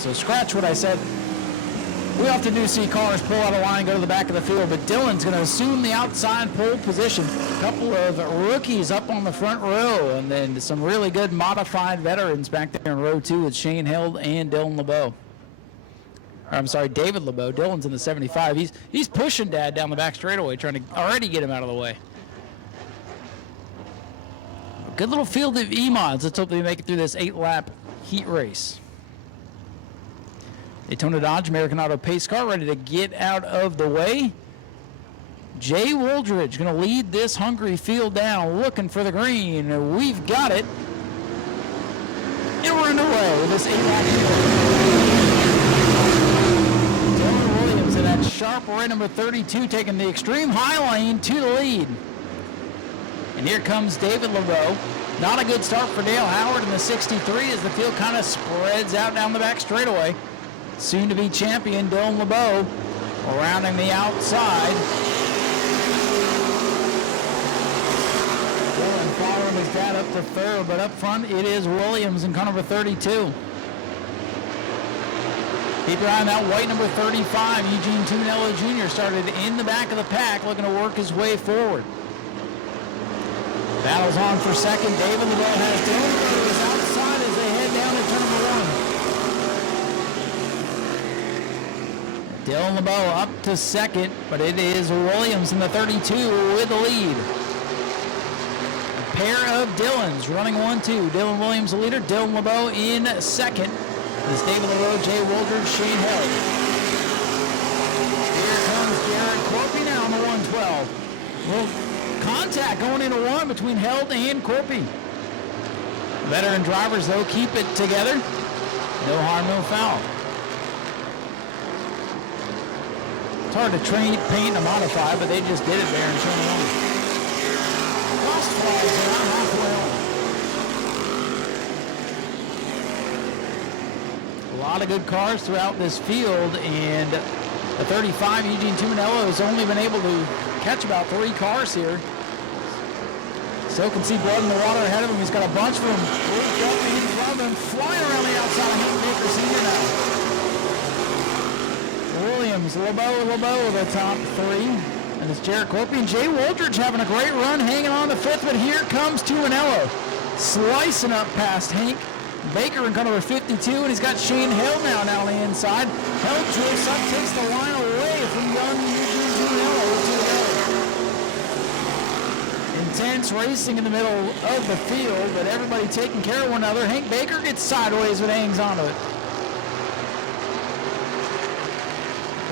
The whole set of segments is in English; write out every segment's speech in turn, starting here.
So scratch what I said. We often do see cars pull out of line, go to the back of the field, but Dylan's going to assume the outside pole position. A couple of rookies up on the front row, and then some really good modified veterans back there in row 2 with Shane Held and Dylan LeBeau. I'm sorry, David LeBeau. Dylan's in the 75. He's pushing Dad down the back straightaway, trying to already get him out of the way. A good little field of E-mods. Let's hope they make it through this 8-lap heat race. Daytona Dodge American Auto pace car ready to get out of the way. Jay Wooldridge going to lead this hungry field down, looking for the green. We've got it. And we're underway with this 8-lap heat. Dylan Williams in that sharp right number 32, taking the extreme high lane to the lead. And here comes David LeBeau. Not a good start for Dale Howard in the 63 as the field kind of spreads out down the back straightaway. Soon-to-be champion Dylan LeBeau rounding the outside. Dylan following his dad up to third, but up front it is Williams in car number 32. Keep your eye on that white number 35. Eugene Tuminello Jr. started in the back of the pack, looking to work his way forward. Battles on for second. David LeBeau has Dylan LeBeau outside as they head down to turn number 1. Dylan LeBeau up to second, but it is Williams in the 32 with the lead. A pair of Dylans running 1-2. Dylan Williams the leader, Dylan LeBeau in second. This David LeBeau, Jay Wooldridge, Shane Held. Here comes Jared Corpy now on the 112. Well, contact going into 1 between Held and Corpy. Veteran drivers, though, keep it together. No harm, no foul. It's hard to paint and modify, but they just did it there in turn 1. Cross flags around halfway. A lot of good cars throughout this field, and the 35, Eugene Tuminello, has only been able to catch about 3 cars here. Still can see blood in the water ahead of him. He's got a bunch of them grouped up in front of him, flying around the outside of Hank Baker Sr. now. Williams, LeBeau, the top 3. And it's Jared Corpy and Jay Wooldridge having a great run, hanging on to 5th, but here comes Tuminello, slicing up past Hank Baker in car number 52, and he's got Shane Held now on the inside. Held drifts up, takes the line away from young Eugene Tuminello. Intense racing in the middle of the field, but everybody taking care of one another. Hank Baker gets sideways but hangs onto it.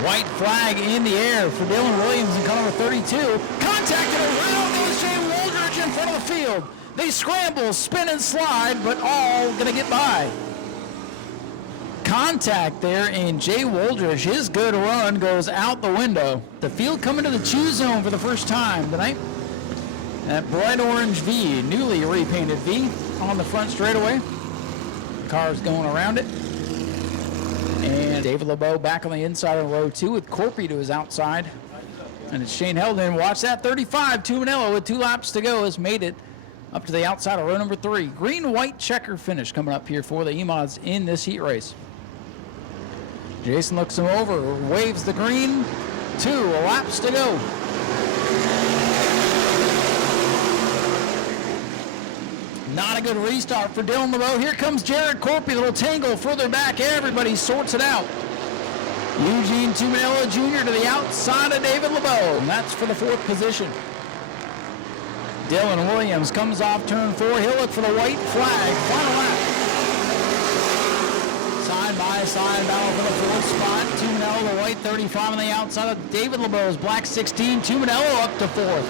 White flag in the air for Dylan Williams in car number 32. Contacted around goes Jay Wooldridge in front of the field. They scramble, spin and slide, but all gonna get by. Contact there, and Jay Wooldridge, his good run goes out the window. The field coming to the choose zone for the first time tonight. That bright orange V, newly repainted V on the front straightaway. Cars going around it. And David LeBeau back on the inside of row 2 with Corpy to his outside. And it's Shane Held in. Watch that 35. Tuminello with 2 laps to go has made it up to the outside of row number 3. Green-white checker finish coming up here for the E-mods in this heat race. Jason looks him over, waves the green. 2 laps to go. Not a good restart for Dylan LeBeau. Here comes Jared Corpy, a little tangle further back. Everybody sorts it out. Eugene Tuminello Jr. to the outside of David LeBeau, and that's for the 4th position. Dylan Williams comes off turn 4. He'll look for the white flag. Final lap. Side-by-side battle for the 4th spot. Tuminello, the white 35 on the outside of David LeBeau's black 16. Tuminello up to 4th.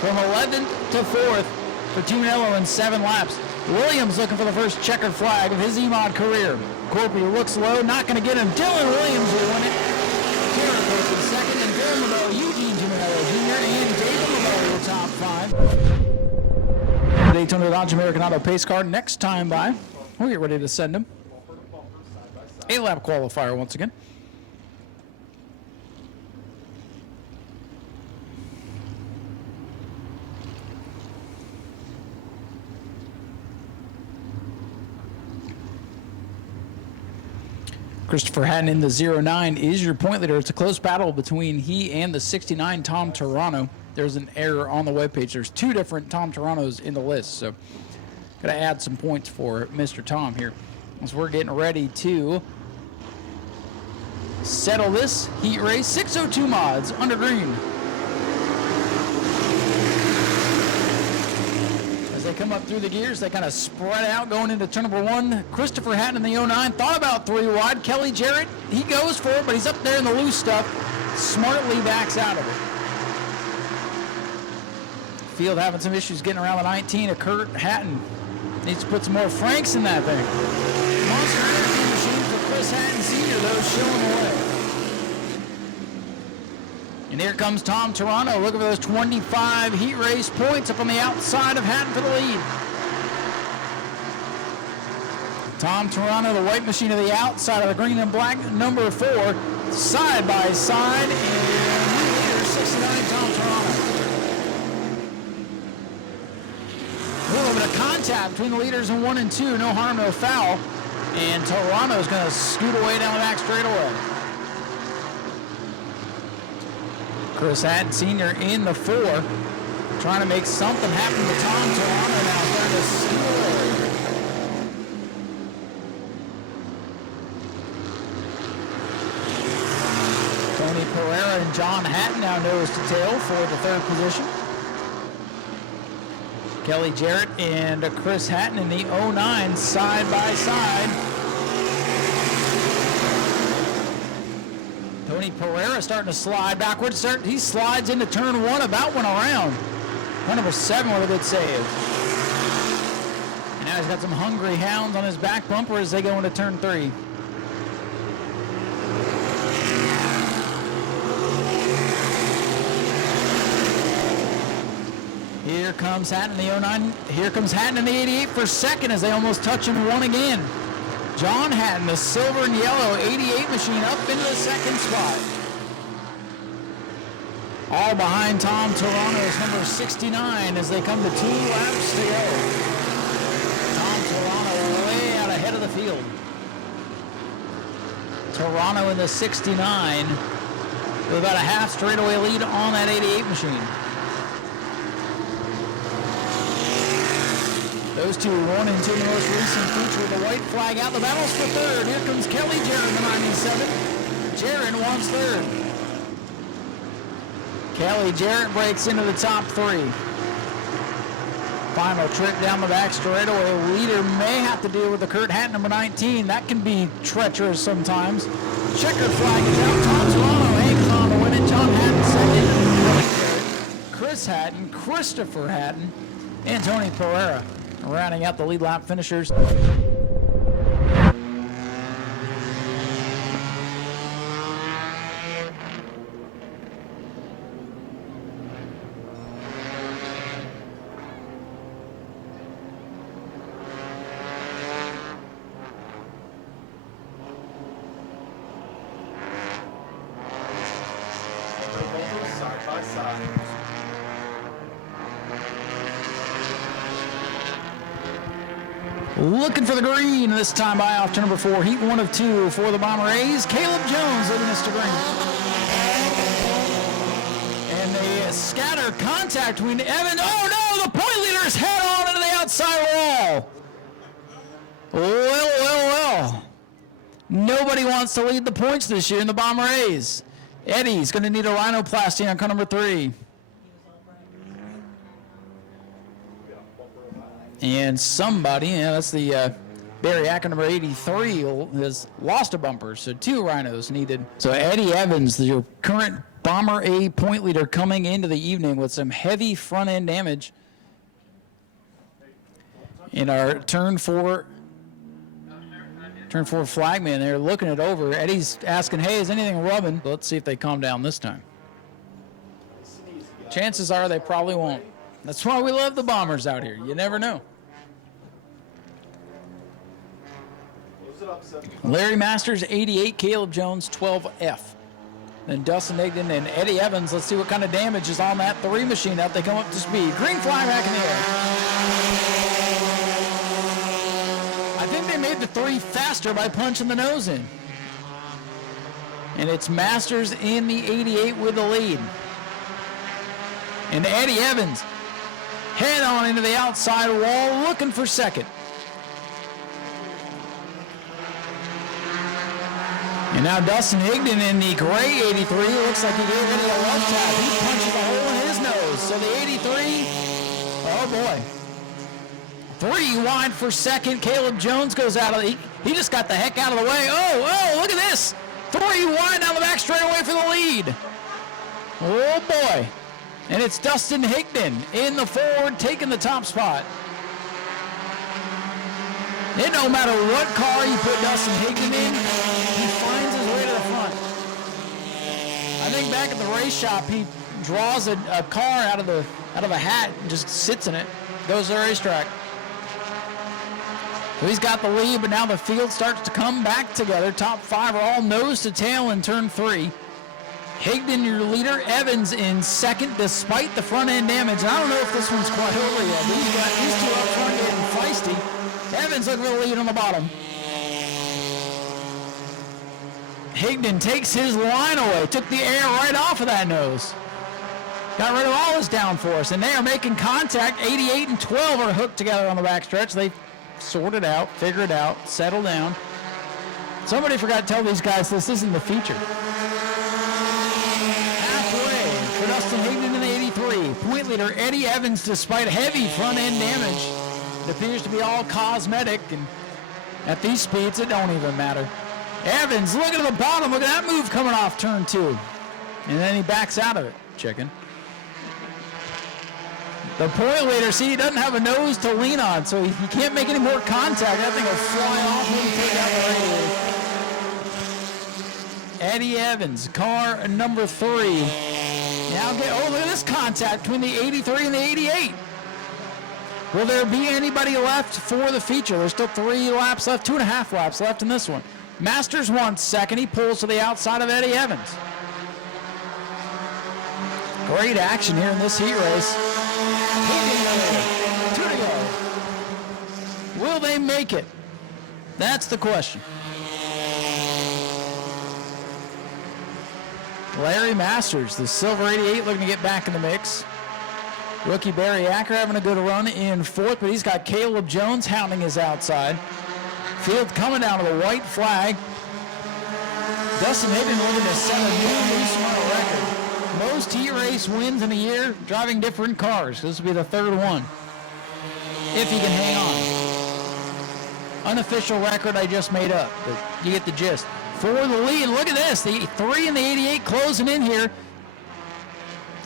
From 11th to 4th. For Tuminello in 7 laps. Williams looking for the first checkered flag of his E-mod career. Corpy looks low, not going to get him. Dylan Williams will win it. Jared Corpy second, and Dylan LeBeau, Eugene Tuminello Jr., and David LeBeau the top 5. Daytona Dodge American Auto pace car next time by. We'll get ready to send him. 8-lap qualifier once again. Christopher Hatton in the 09 is your point leader. It's a close battle between he and the 69 Tom Toronto. There's an error on the webpage. There's 2 different Tom Torontos in the list, so got to add some points for Mr. Tom here as we're getting ready to settle this heat race. 602 mods under green. As they come up through the gears, they kind of spread out going into turn number 1. Christopher Hatton in the 09 thought about 3 wide. Kelly Jarrett, he goes for it, but he's up there in the loose stuff. Smartly backs out of it. Field having some issues getting around the 19 of Kurt Hatton. Needs to put some more Franks in that thing. Monster Energy machine for Chris Hatton Sr., though, showing away. And here comes Tom Toronto looking for those 25 heat race points up on the outside of Hatton for the lead. Tom Toronto, the white machine of the outside of the green and black, number 4, side by side, and leader 69 Tom Toronto. A little bit of contact between the leaders in 1 and 2, no harm, no foul, and Toronto's going to scoot away down the back straightaway. Chris Hatton Sr. in the 4, trying to make something happen to Tom Toronto now, starting to scoot away. Tony Pereira and John Hatton now nose to tail for the 3rd position. Kelly Jarrett and Chris Hatton in the 09 side by side. Tony Pereira starting to slide backwards. He slides into turn 1, about went around. Turn number 7 with a good save. And now he's got some hungry hounds on his back bumper as they go into turn 3. Here comes Hatton in the 09. Here comes Hatton in the 88 for 2nd as they almost touch and 1 again. John Hatton, the silver and yellow 88 machine, up into the 2nd spot. All behind Tom Toronto's number 69 as they come to 2 laps to go. Tom Toronto way out ahead of the field. Toronto in the 69 with about a half straightaway lead on that 88 machine. Those 2, 1 and 2 in the most recent feature with the white flag out. The battle's for 3rd. Here comes Kelly Jarrett in the 97. Jarrett wants 3rd. Kelly Jarrett breaks into the top 3. Final trip down the back straightaway. Leader may have to deal with the Kurt Hatton number 19. That can be treacherous sometimes. Checkered flag is out. Tom Toronto hangs on to win it. John Hatton 2nd. Chris Hatton, Christopher Hatton, and Tony Pereira rounding out the lead lap finishers. Side by side. Looking for the green this time by off to number 4. Heat 1 of 2 for the Bomber A's. Caleb Jones leading us to green. And they scatter contact between Evan. Oh no, the point leader's head on into the outside wall. Well. Nobody wants to lead the points this year in the Bomber A's. Eddie's going to need a rhinoplasty on car number 3. And somebody, that's the Barry Acker number 83, has lost a bumper, so 2 rhinos needed. So Eddie Evans, your current Bomber A point leader, coming into the evening with some heavy front end damage. In our turn 4 flagman, they're looking it over. Eddie's asking, hey, is anything rubbing? Let's see if they calm down this time. Chances are they probably won't. That's why we love the Bombers out here. You never know. Larry Masters, 88. Caleb Jones, 12F. Then Dustin Egden and Eddie Evans. Let's see what kind of damage is on that 3 machine out. They come up to speed. Green flag back in the air. I think they made the 3 faster by punching the nose in. And it's Masters in the 88 with the lead. And Eddie Evans head on into the outside wall looking for second. And now Dustin Higdon in the gray 83. Looks like he gave Eddie a love tap. He punches a hole in his nose. So the 83, oh boy. 3 wide for second. Caleb Jones goes out of the, he just got the heck out of the way. Oh, look at this. 3 wide down the back straightaway for the lead. Oh boy. And it's Dustin Higdon in the forward, taking the top spot. It no matter what car you put Dustin Higdon in, he finds his way to the front. I think back at the race shop, he draws a car out of the hat and just sits in it, goes to the racetrack. So he's got the lead, but now the field starts to come back together. Top 5 are all nose to tail in turn 3. Higdon, your leader. Evans in second, despite the front end damage. And I don't know if this one's quite over yet. But he's got these 2 up front getting feisty. Evans looking for the lead on the bottom. Higdon takes his line away, took the air right off of that nose. Got rid of all his downforce, and they are making contact. 88 and 12 are hooked together on the backstretch. They sort it out, figure it out, settle down. Somebody forgot to tell these guys this isn't the feature. Halfway for Dustin Higdon in the 83. Point leader Eddie Evans, despite heavy front end damage. It appears to be all cosmetic, and at these speeds, it don't even matter. Evans looking at the bottom. Look at that move coming off turn 2. And then he backs out of it. Chicken. The point leader, see, he doesn't have a nose to lean on, so he can't make any more contact. That thing will fly off when he takes out the radiator. Eddie Evans, car number 3. Now look at this contact between the 83 and the 88. Will there be anybody left for the feature? There's still 3 laps left, 2.5 laps left in this one. Masters wants second. He pulls to the outside of Eddie Evans. Great action here in this heat race. 2 to go. Will they make it? That's the question. Larry Masters, the silver 88, looking to get back in the mix. Rookie Barry Acker having a good run in 4th, but he's got Caleb Jones hounding his outside. Field coming down to the white flag. Dustin Higdon looking to set a new Smyrna record. Most heat race wins in a year driving different cars. This will be the 3rd one, if he can hang on. Unofficial record I just made up, but you get the gist. For the lead, look at this. The 3 and the 88 closing in here.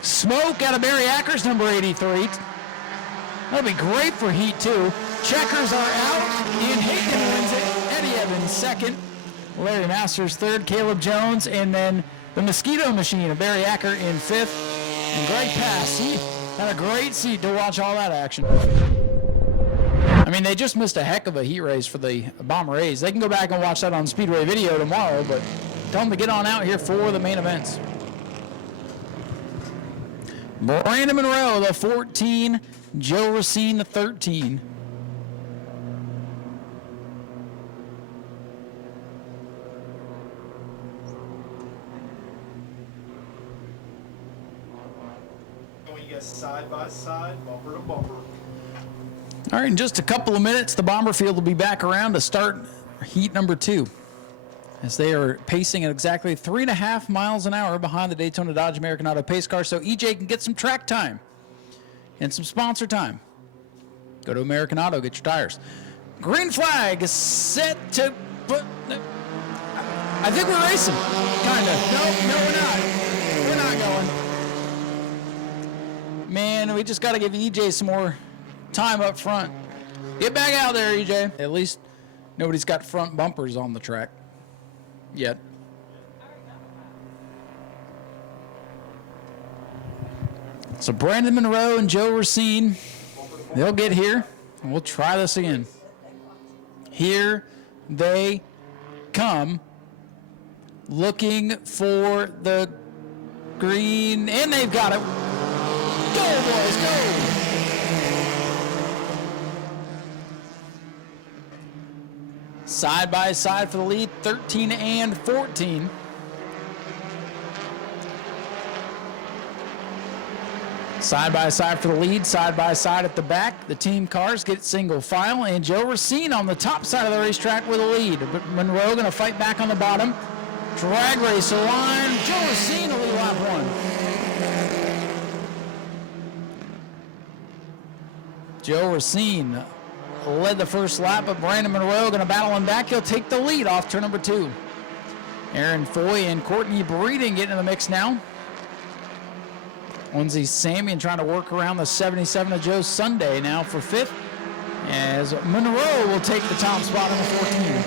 Smoke out of Barry Acker's number 83. That'll be great for Heat 2. Checkers are out, and Higdon wins it. Eddie Evans second. Larry Masters third. Caleb Jones, and then the Mosquito Machine of Barry Acker in 5th. And Greg Pass, he had a great seat to watch all that action. I mean, they just missed a heck of a heat race for the Bomber A's. They can go back and watch that on Speedway Video tomorrow, but tell them to get on out here for the main events. Brandon Monroe, the 14. Joe Racine, the 13. We get side by side, bumper to bumper. All right, in just a couple of minutes, the Bomber field will be back around to start heat number 2, as they are pacing at exactly 3.5 miles an hour behind the Daytona Dodge American Auto pace car, so EJ can get some track time and some sponsor time. Go to American Auto, get your tires. Green flag is set to put. I think we're racing, kind of. No, we're not. We're not going. Man, we just got to give EJ some more time up front. Get back out there, EJ. At least nobody's got front bumpers on the track yet. So Brandon Monroe and Joe Racine, they'll get here, and we'll try this again. Here they come, looking for the green, and they've got it. Go, boys, go! Side by side for the lead, 13 and 14. Side by side for the lead, side by side at the back. The team cars get single file, and Joe Racine on the top side of the racetrack with a lead. But Monroe going to fight back on the bottom. Drag race line. Joe Racine will lead lap 1. Joe Racine led the first lap, but Brandon Monroe going to battle him back. He'll take the lead off turn number 2. Aaron Foy and Courtney Breeden getting in the mix now. Lindsay Samian trying to work around the 77 of Joe Sunday now for 5th, as Monroe will take the top spot in the 14.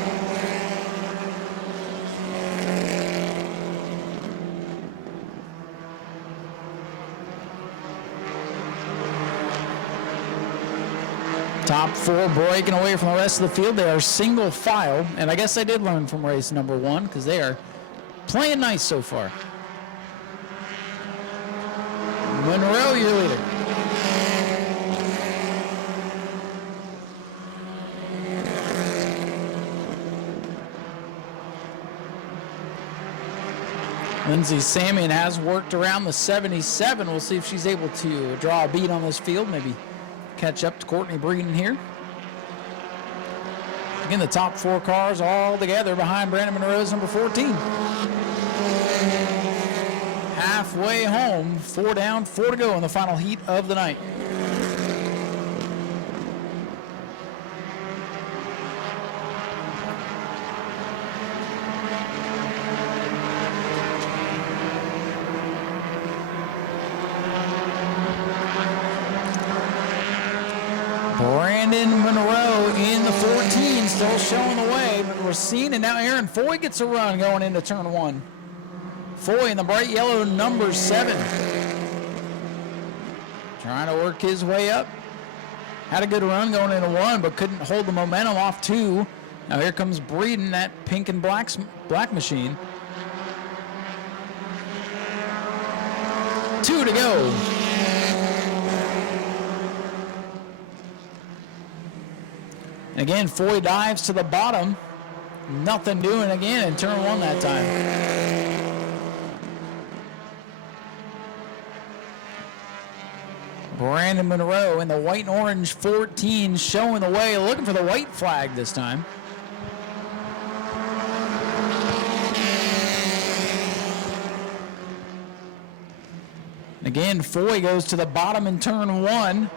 Top 4 breaking away from the rest of the field. They are single file, and I guess I did learn from race number 1 because they are playing nice so far. Monroe, your leader. Lindsay Samian has worked around the 77. We'll see if she's able to draw a beat on this field, maybe catch up to Courtney Breeden here. Again, the top 4 cars all together behind Brandon Monroe's number 14. Halfway home, 4 down, 4 to go in the final heat of the night. Brandon Monroe in the 14, still showing the way, but Racine and now Aaron Foy gets a run going into turn 1. Foy in the bright yellow number 7. Trying to work his way up. Had a good run going into 1, but couldn't hold the momentum off 2. Now here comes Breeden, that pink and black machine. 2 to go. Again, Foy dives to the bottom. Nothing doing again in turn 1 that time. Brandon Monroe in the white and orange 14 showing the way, looking for the white flag this time. Again, Foy goes to the bottom in turn 1.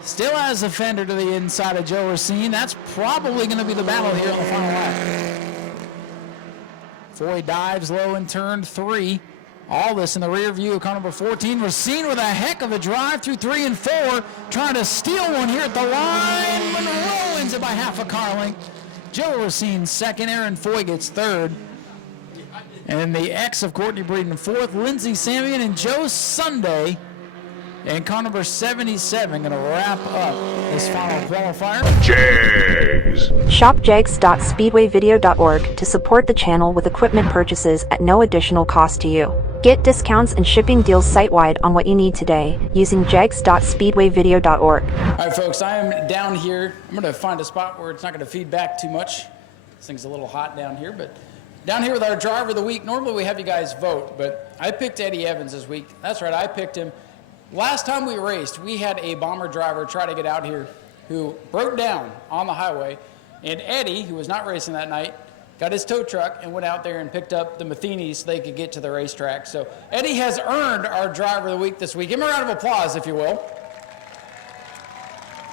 Still has a fender to the inside of Joe Racine. That's probably going to be the battle here on the final lap. Foy dives low in turn 3. All this in the rear view of car number 14. Racine with a heck of a drive through 3 and 4. Trying to steal one here at the line. Monroe wins it by half a car length. Joe Racine second. Aaron Foy gets 3rd. And the X of Courtney Breeden 4th. Lindsay Samian and Joe Sunday. And car number 77 going to wrap up this final qualifier. Jags. Shop jags.speedwayvideo.org to support the channel with equipment purchases at no additional cost to you. Get discounts and shipping deals site-wide on what you need today using jags.speedwayvideo.org. All right, folks, I am down here. I'm going to find a spot where it's not going to feed back too much. This thing's a little hot down here, but down here with our driver of the week. Normally we have you guys vote, but I picked Eddie Evans this week. That's right, I picked him. Last time we raced, we had a bomber driver try to get out here who broke down on the highway, and Eddie, who was not racing that night, got his tow truck and went out there and picked up the Matheny's so they could get to the racetrack. So Eddie has earned our driver of the week this week. Give him a round of applause, if you will.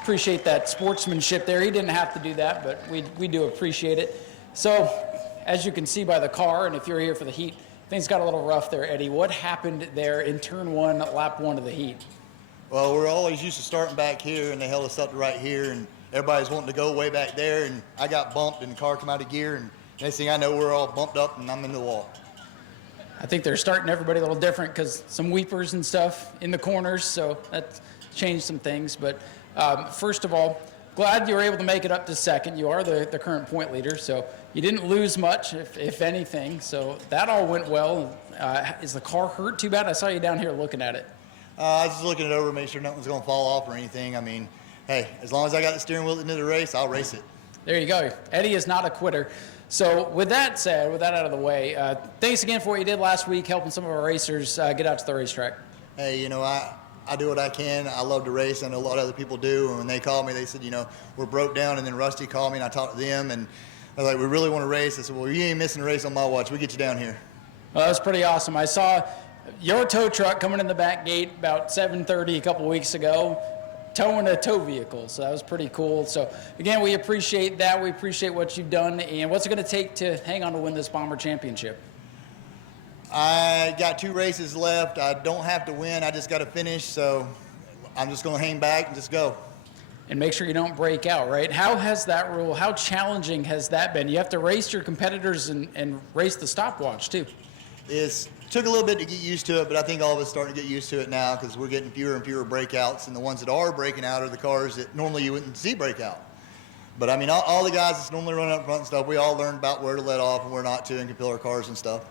Appreciate that sportsmanship there. He didn't have to do that, but we do appreciate it. So as you can see by the car, and if you're here for the heat, things got a little rough there, Eddie. What happened there in turn 1, lap 1 of the heat? Well, we're always used to starting back here, and they held us up to right here, and everybody's wanting to go way back there, and I got bumped, and the car came out of gear, and next thing I know, we're all bumped up, and I'm in the wall. I think they're starting everybody a little different because some weepers and stuff in the corners, so that changed some things. But first of all, glad you were able to make it up to second. You are the current point leader, so you didn't lose much, if anything. So that all went well. Is the car hurt too bad? I saw you down here looking at it. I was just looking it over to make sure nothing's going to fall off or anything. I mean, hey, as long as I got the steering wheel into the race, I'll race it. There you go. Eddie is not a quitter. So with that said, with that out of the way, thanks again for what you did last week, helping some of our racers get out to the racetrack. Hey, you know, I I do what I can. I love to race. I know a lot of other people do. And when they called me, they said, you know, we're broke down. And then Rusty called me, and I talked to them. And I was like, we really want to race. I said, well, you ain't missing a race on my watch. We get you down here. Well, that's pretty awesome. I saw your tow truck coming in the back gate about 7:30 a couple weeks ago, towing a tow vehicle. So that was pretty cool. So again, we appreciate that. We appreciate what you've done. And what's it going to take to hang on to win this Bomber Championship? I got 2 races left. I don't have to win. I just got to finish. So I'm just going to hang back and just go. And make sure you don't break out, right? How has that rule, how challenging has that been? You have to race your competitors and race the stopwatch too. It took a little bit to get used to it, but I think all of us are starting to get used to it now because we're getting fewer and fewer breakouts, and the ones that are breaking out are the cars that normally you wouldn't see break out. But I mean, all the guys that's normally running up front and stuff, we all learned about where to let off and where not to and control our cars and stuff.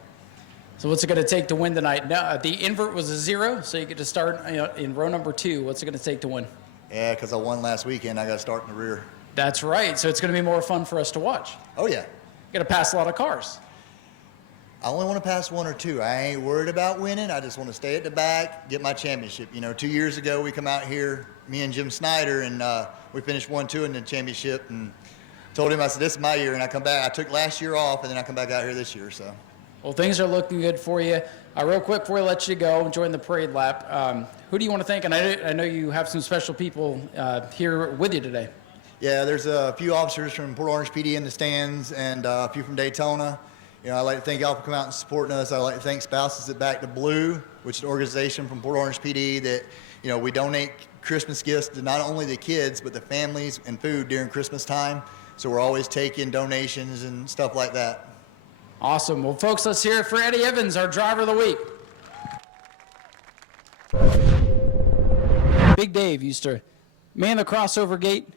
So what's it going to take to win tonight? Now, the invert was a 0, so you get to start in row number 2. What's it going to take to win? Yeah, because I won last weekend, I got to start in the rear. That's right. So it's going to be more fun for us to watch. Oh, yeah. You got to pass a lot of cars. I only want to pass 1 or 2. I ain't worried about winning. I just want to stay at the back, get my championship. You know, 2 years ago, we come out here, me and Jim Snyder, and we finished 1-2 in the championship, and told him, I said, this is my year, and I come back. I took last year off, and then I come back out here this year, so. Well, things are looking good for you. Real quick before we let you go, join the parade lap. Who do you want to thank? And I know you have some special people here with you today. Yeah, there's a few officers from Port Orange PD in the stands and a few from Daytona. You know, I'd like to thank y'all for coming out and supporting us. I'd like to thank Spouses at Back to Blue, which is an organization from Port Orange PD that, you know, we donate Christmas gifts to not only the kids, but the families and food during Christmas time. So we're always taking donations and stuff like that. Awesome. Well, folks, let's hear it for Eddie Evans, our driver of the week. Big Dave used to man the crossover gate,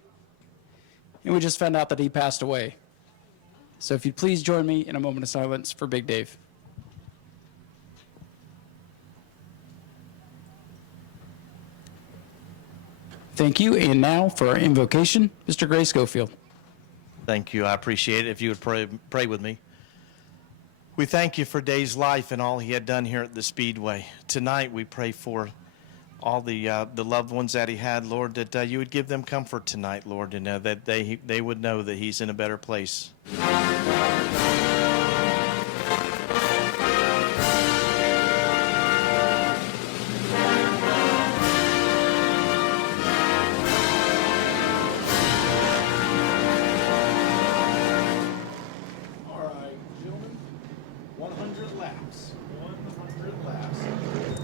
and we just found out that he passed away. So if you'd please join me in a moment of silence for Big Dave. Thank you. And now for our invocation, Mr. Gray Schofield. Thank you. I appreciate it. If you would pray with me. We thank you for Dave's life and all he had done here at the Speedway. Tonight we pray for all the loved ones that he had, Lord, that you would give them comfort tonight, Lord, and that they would know that he's in a better place.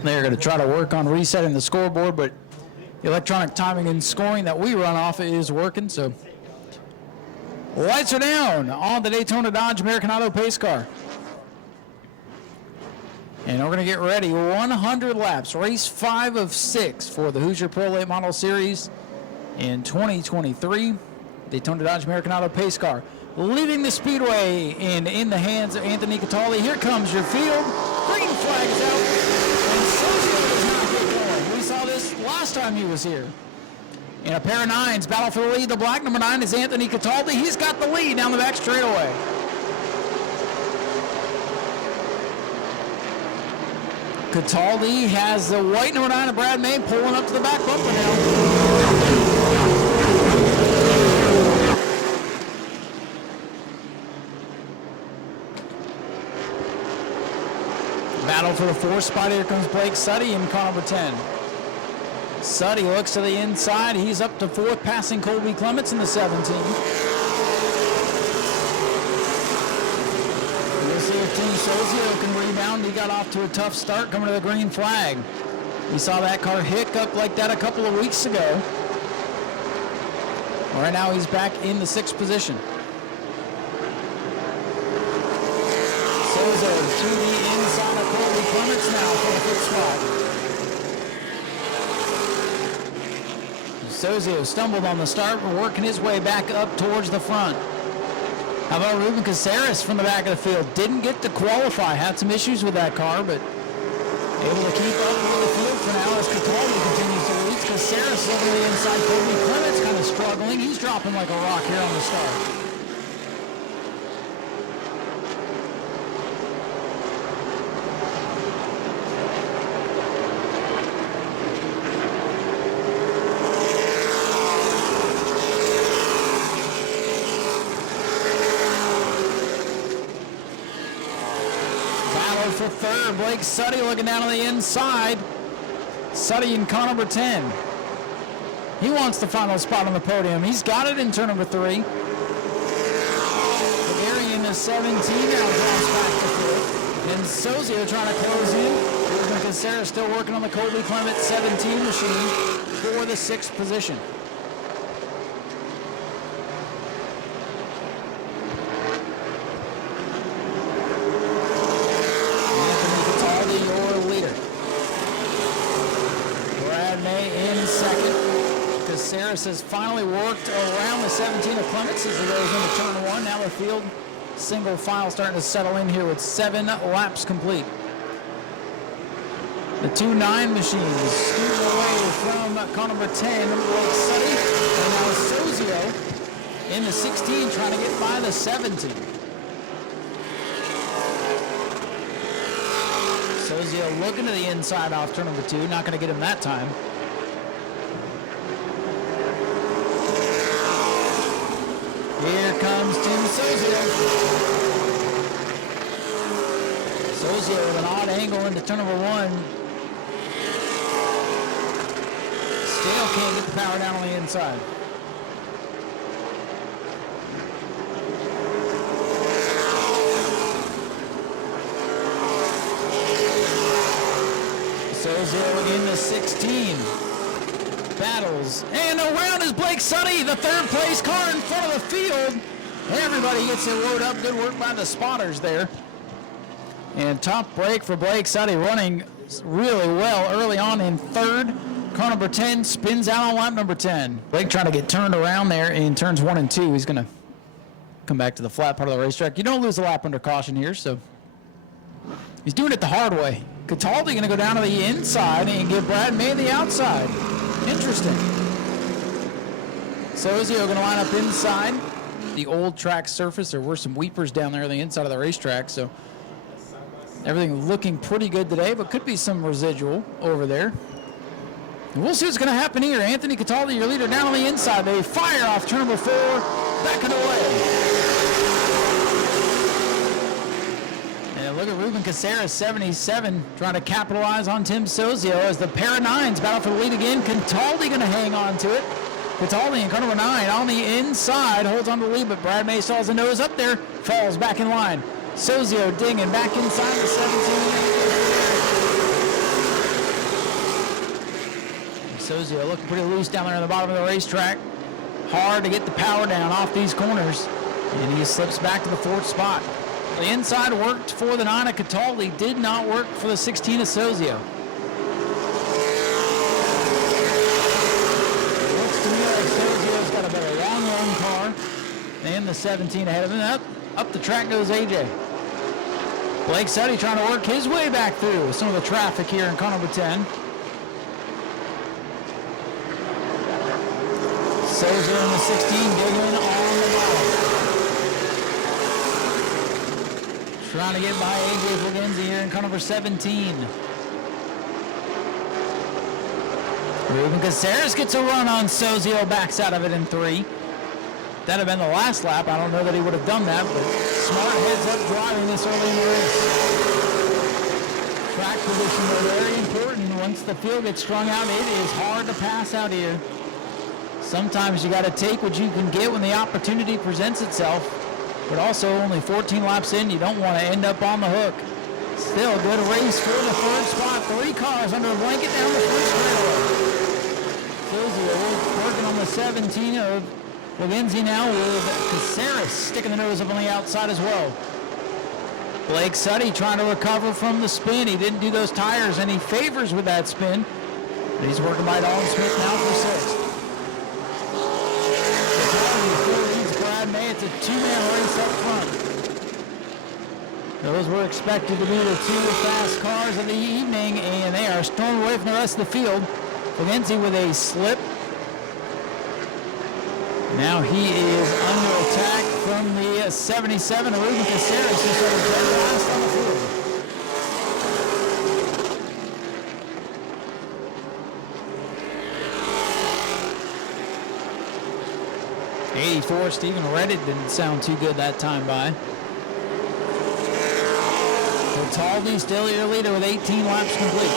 They're going to try to work on resetting the scoreboard, but the electronic timing and scoring that we run off is working. So lights are down on the Daytona Dodge American Auto pace car. And we're going to get ready. 100 laps, race 5 of 6 for the Hoosier Pro Late Model Series in 2023. Daytona Dodge American Auto pace car leading the speedway and in the hands of Anthony Cataldi. Here comes your field. Green flag is out. We saw this last time he was here. In a pair of 9s, battle for the lead. The black number 9 is Anthony Cataldi. He's got the lead down the back straightaway. Cataldi has the white number 9 of Brad May pulling up to the back bumper now. Battle for the 4th spot. Here comes Blake Suddy in car number 10. Suddy looks to the inside. He's up to 4th, passing Colby Clements in the 17. We'll see if Team Solzio can rebound. He got off to a tough start coming to the green flag. We saw that car hiccup like that a couple of weeks ago. Right now he's back in the 6th position. Solzio to the inside of Colby Clements now for the 5th spot. Sozio stumbled on the start, but working his way back up towards the front. How about Ruben Caceres from the back of the field? Didn't get to qualify, had some issues with that car, but able to keep up with the field for now as Cataldi continues to lead. Caceres looking to the inside. Kobe Clements kind of struggling. He's dropping like a rock here on the start. for third. Blake Suddy looking down on the inside. Suddy in car number 10. He wants the final spot on the podium. He's got it in turn number 3. Bavarian is 17 now, drops back to 4th. And Sozio trying to close in. Ruben Sarah still working on the Colby Clement 17 machine for the 6th position. Anthony Cataldi, your leader. Brad May in second. Caceres has finally worked around the 17 of Clements as he goes into turn 1. Now the field single file starting to settle in here with 7 laps complete. The 2-9 machines scooting away from car number 10, Blake Suddy, and now Sozio in the 16 trying to get by the 17. Sozio looking to the inside off turn number 2, not going to get him that time. Here comes Tim Sozio. Sozio with an odd angle into turn number 1. Still can't get the power down on the inside. Sozio in the 16. Battles. And around is Blake Suddy, the 3rd place car in front of the field. Everybody gets it loaded up. Good work by the spotters there. And top break for Blake Suddy, running really well early on in 3rd. Car number 10 spins out on lap number 10. Blake trying to get turned around there in turns 1 and 2. He's going to come back to the flat part of the racetrack. You don't lose a lap under caution here, so he's doing it the hard way. Cataldi going to go down to the inside and give Brad May the outside. Interesting. Sozio going to line up inside the old track surface. There were some weepers down there on the inside of the racetrack, so everything looking pretty good today, but could be some residual over there. And we'll see what's going to happen here. Anthony Cataldi, your leader, down on the inside. They fire off turn number 4, back and away. And look at Ruben Caceres, 77, trying to capitalize on Tim Sozio as the pair of 9s battle for the lead again. Cataldi going to hang on to it. Cataldi in car number 9 on the inside, holds on to the lead, but Brad May saws the nose up there, falls back in line. Sozio dinging back inside the 17. Sozio looking pretty loose down there on the bottom of the racetrack. Hard to get the power down off these corners. And he slips back to the 4th spot. The inside worked for the 9 of Cataldi, did not work for the 16 of Sozio. Looks to me like Sozio's got a better long run car than the 17 ahead of him. Up the track goes AJ. Blake Suddy trying to work his way back through some of the traffic here in car number 10. Sozio in the 16, digging on the bottom. Trying to get by AJ Fulgenzi here in car number 17. Ruben Caceres gets a run on Sozio, backs out of it in 3. That'd have been the last lap. I don't know that he would have done that, but smart heads up driving this early in the race. Track position are very important. Once the field gets strung out, it is hard to pass out here. Sometimes you got to take what you can get when the opportunity presents itself, but also only 14 laps in, you don't want to end up on the hook. Still a good race for the 3rd spot. 3 cars under a blanket down the first straightaway. Sozio working on the 17 of Fulgenzi now with Caceres sticking the nose up on the outside as well. Blake Suddy trying to recover from the spin. He didn't do those tires any favors with that spin. But he's working by Dalton Smith now for 6th. May. It's a 2-man race up front. Those were expected to be the 2 fast cars of the evening, and they are stormed away from the rest of the field. Fulgenzi with a slip. Now he is under attack from the 77 of Ruben Caceres, who started dead last on the field. 84, Stephen Redditt didn't sound too good that time by. Cataldi still your leader with 18 laps complete.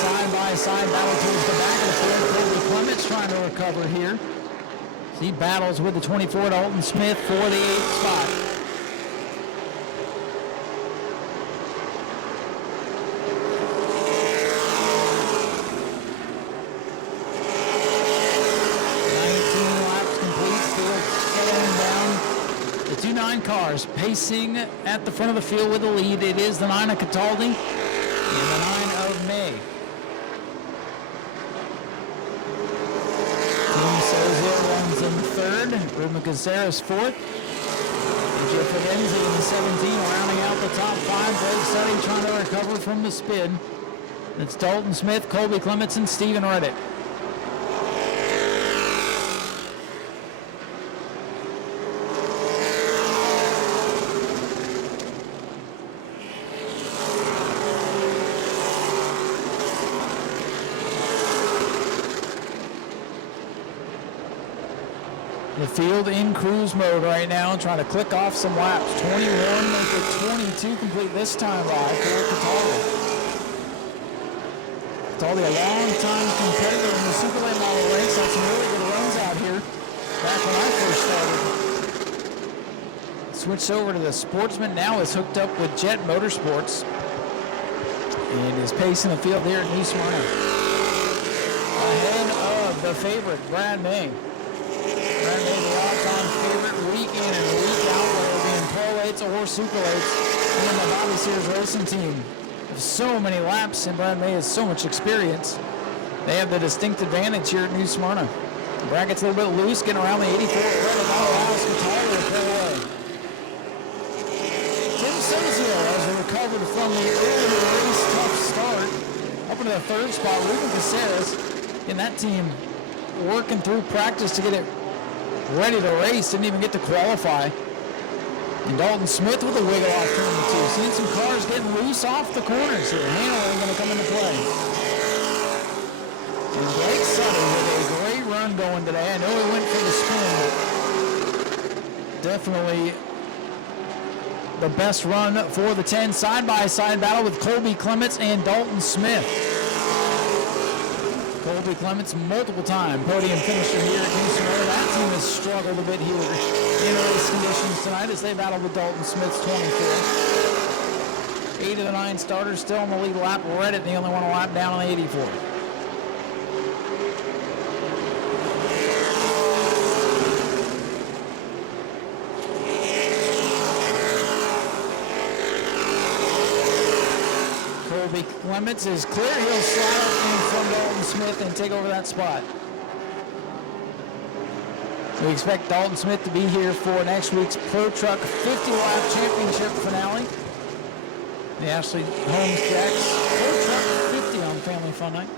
Side-by-side battle towards the back of the field. Colby Clements trying to recover here. He battles with the 24 Dalton Smith for the 8th spot. The 2-9 cars pacing at the front of the field with the lead. It is the 9 of Cataldi and the 9 of May. Team Sozio runs in third. Ruben Caceres fourth. Jeff Renzi in the 17, rounding out the top 5. Greg Sutton trying to recover from the spin. It's Dalton Smith, Colby Clements, and Stephen Reddick. The field in cruise mode right now, trying to click off some laps. 21 make it 22 complete this time by for Cataldi. Cataldi, a long-time competitor in the Super Late Model race, had some really good runs out here back when I first started. Switched over to the Sportsman, now is hooked up with Jet Motorsports and is pacing the field here at New Smyrna. Ahead of the favorite, Brad May. Brad May, the odds-on favorite week in and week out, whether it be in prolates or superlates, and then the Bobby Sears racing team. There's so many laps, and Brad May has so much experience. They have the distinct advantage here at New Smyrna. The bracket's a little bit loose, getting around the 84. Red allows Cataldi to pull away. Tim Sozio has recovered from the early race tough start. Up into the 3rd spot, Ruben Caceres, and that team working through practice to get it ready to race, didn't even get to qualify. And Dalton Smith with a wiggle off turn 2. Seeing some cars getting loose off the corners here. Handling going to come into play. And Blake Sutter with a great run going today. I know he went for the spin, but definitely the best run for the 10. Side-by-side battle with Colby Clements and Dalton Smith. Colby Clements, multiple time podium finisher here at New Smyrna. That team has struggled a bit here in race conditions tonight as they battle with Dalton Smith's 24. 8 of the 9 starters still on the lead lap. Reddit, the only one a lap down on the 84. Colby Clements is clear. He'll slide in from Dalton Smith and take over that spot. We expect Dalton Smith to be here for next week's Pro Truck 50-lap championship finale. The Ashley Holmes Jacks Pro Truck 50 on Family Fun Night.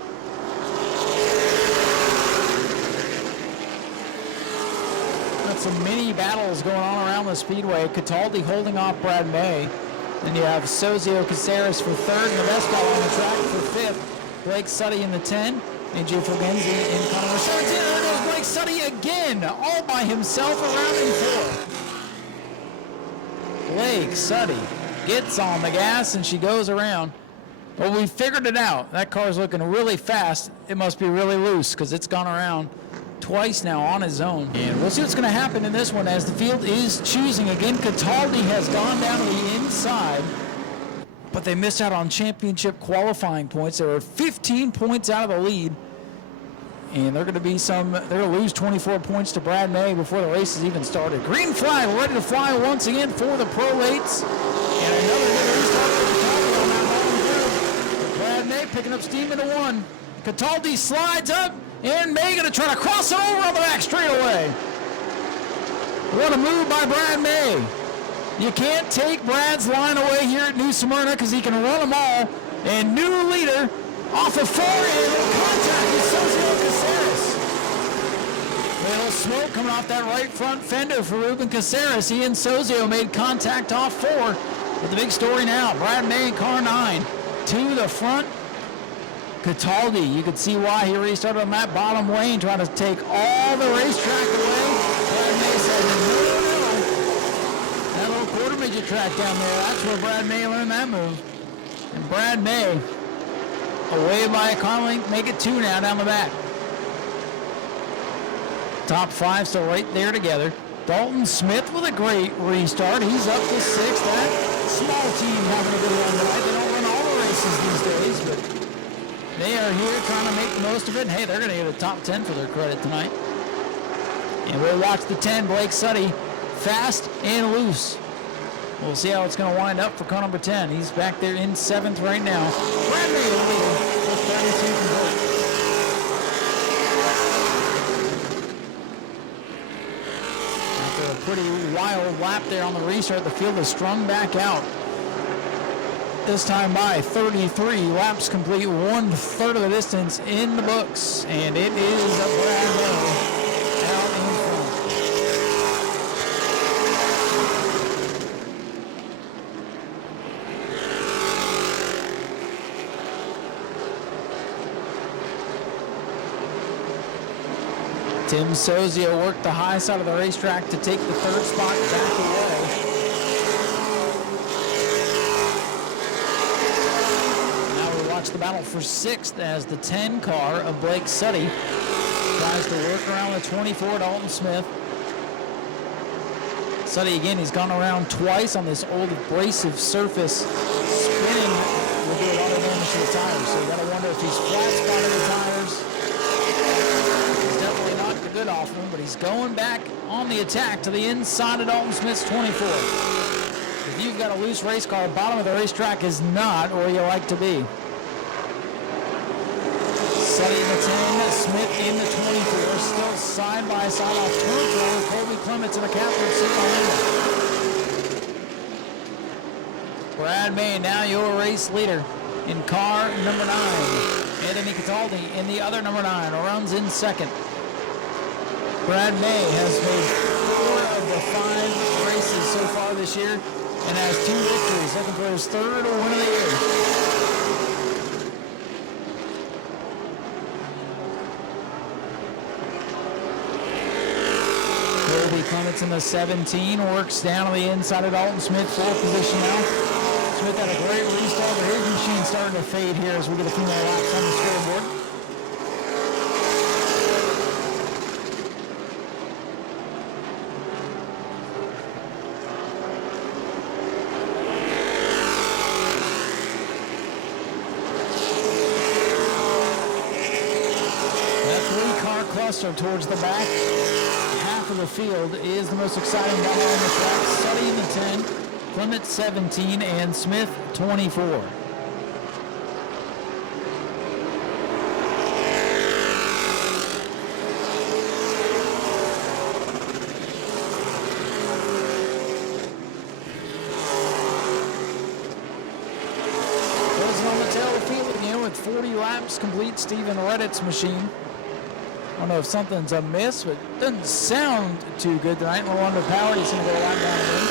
Got some mini battles going on around the speedway. Cataldi holding off Brad May. Then you have Sozio Caceres for 3rd, and the best guy on the track for 5th. Blake Sutty in the 10, and Jay Fulgenzi in Conor 17. There goes Blake Sutty again, all by himself around in 4. Blake Sutty gets on the gas, and she goes around. Well, we figured it out. That car's looking really fast. It must be really loose because it's gone around twice now on his own. And we'll see what's going to happen in this one as the field is choosing. Again, Cataldi has gone down to the inside, but they missed out on championship qualifying points. They were 15 points out of the lead, and they're going to lose 24 points to Brad May before the race has even started. Green flag ready to fly once again for the prolates, and another good restart for Cataldi on that long group. Brad May picking up steam into 1. Cataldi slides up, and May going to try to cross it over on the back straightaway. What a move by Brad May. You can't take Brad's line away here at New Smyrna because he can run them all. And new leader off of 4 and contact with Sozio Caceres. Little smoke coming off that right front fender for Ruben Caceres. He and Sozio made contact off 4. But the big story now, Brad May in car 9 to the front. Cataldi, you could see why he restarted on that bottom lane, trying to take all the racetrack away. Brad May said, no. That little quarter midget racetrack down there. That's where Brad May learned that move. And Brad May, away by a car length, make it 2 now down the back. Top 5 still right there together. Dalton Smith with a great restart. He's up to 6th. That small team having a good run tonight. They don't run all the races these days, but they are here trying to make the most of it. And hey, they're going to get a top 10 for their credit tonight. And we'll watch the 10, Blake Suddy, fast and loose. We'll see how it's going to wind up for car number 10. He's back there in 7th right now. Brad May leading with 32 complete. After a pretty wild lap there on the restart, the field is strung back out. This time by 33 laps complete, 1/3 of the distance in the books. And it is a Brad May out in front. Tim Sozio worked the high side of the racetrack to take the 3rd spot back away. Now we watch the battle for 6th as the 10 car of Blake Suddy tries to work around the 24 Dalton Smith. Suddy again, he's gone around twice on this old abrasive surface. Spinning will do a lot of damage to the tires, so you gotta wonder if he's flat spotted the tires. Good off him, but he's going back on the attack to the inside of Dalton Smith's 24. If you've got a loose race car, bottom of the racetrack is not where you like to be. Suddy in the 10, Smith in the 24, still side by side off turn 4. Colby Clements in the captain seat behind him. Brad May, now your race leader in car number 9. Anthony Cataldi in the other number 9, runs in 2nd. Brad May has made 4 of the 5 races so far this year and has 2 victories, looking for his 3rd win of the year. Colby Clements in the 17 works down on the inside of Dalton Smith, 4th position now. Smith had a great restart, but his machine's starting to fade here as we get a few more laps on the scoreboard. Towards the back half of the field is the most exciting battle on the track. Suddy in the 10, Clement 17, and Smith 24. Closing on the tail of the field again with 40 laps complete, Stephen Reddit's machine. I don't know if something's amiss, but it doesn't sound too good tonight. Low underpowered, he's going to go a lap down again.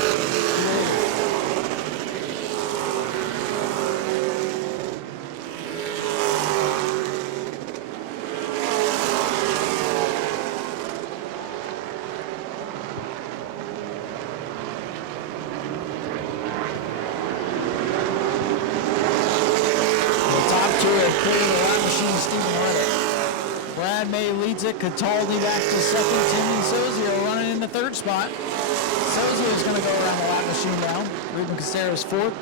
The top 2 are clearing the lap machine, Stephen Reddit. Brad May leads it. Cataldi back to 2nd. Timmy Sozio running in the 3rd spot. Sozio is going to go around the lap machine now. Ruben Caceres 4th.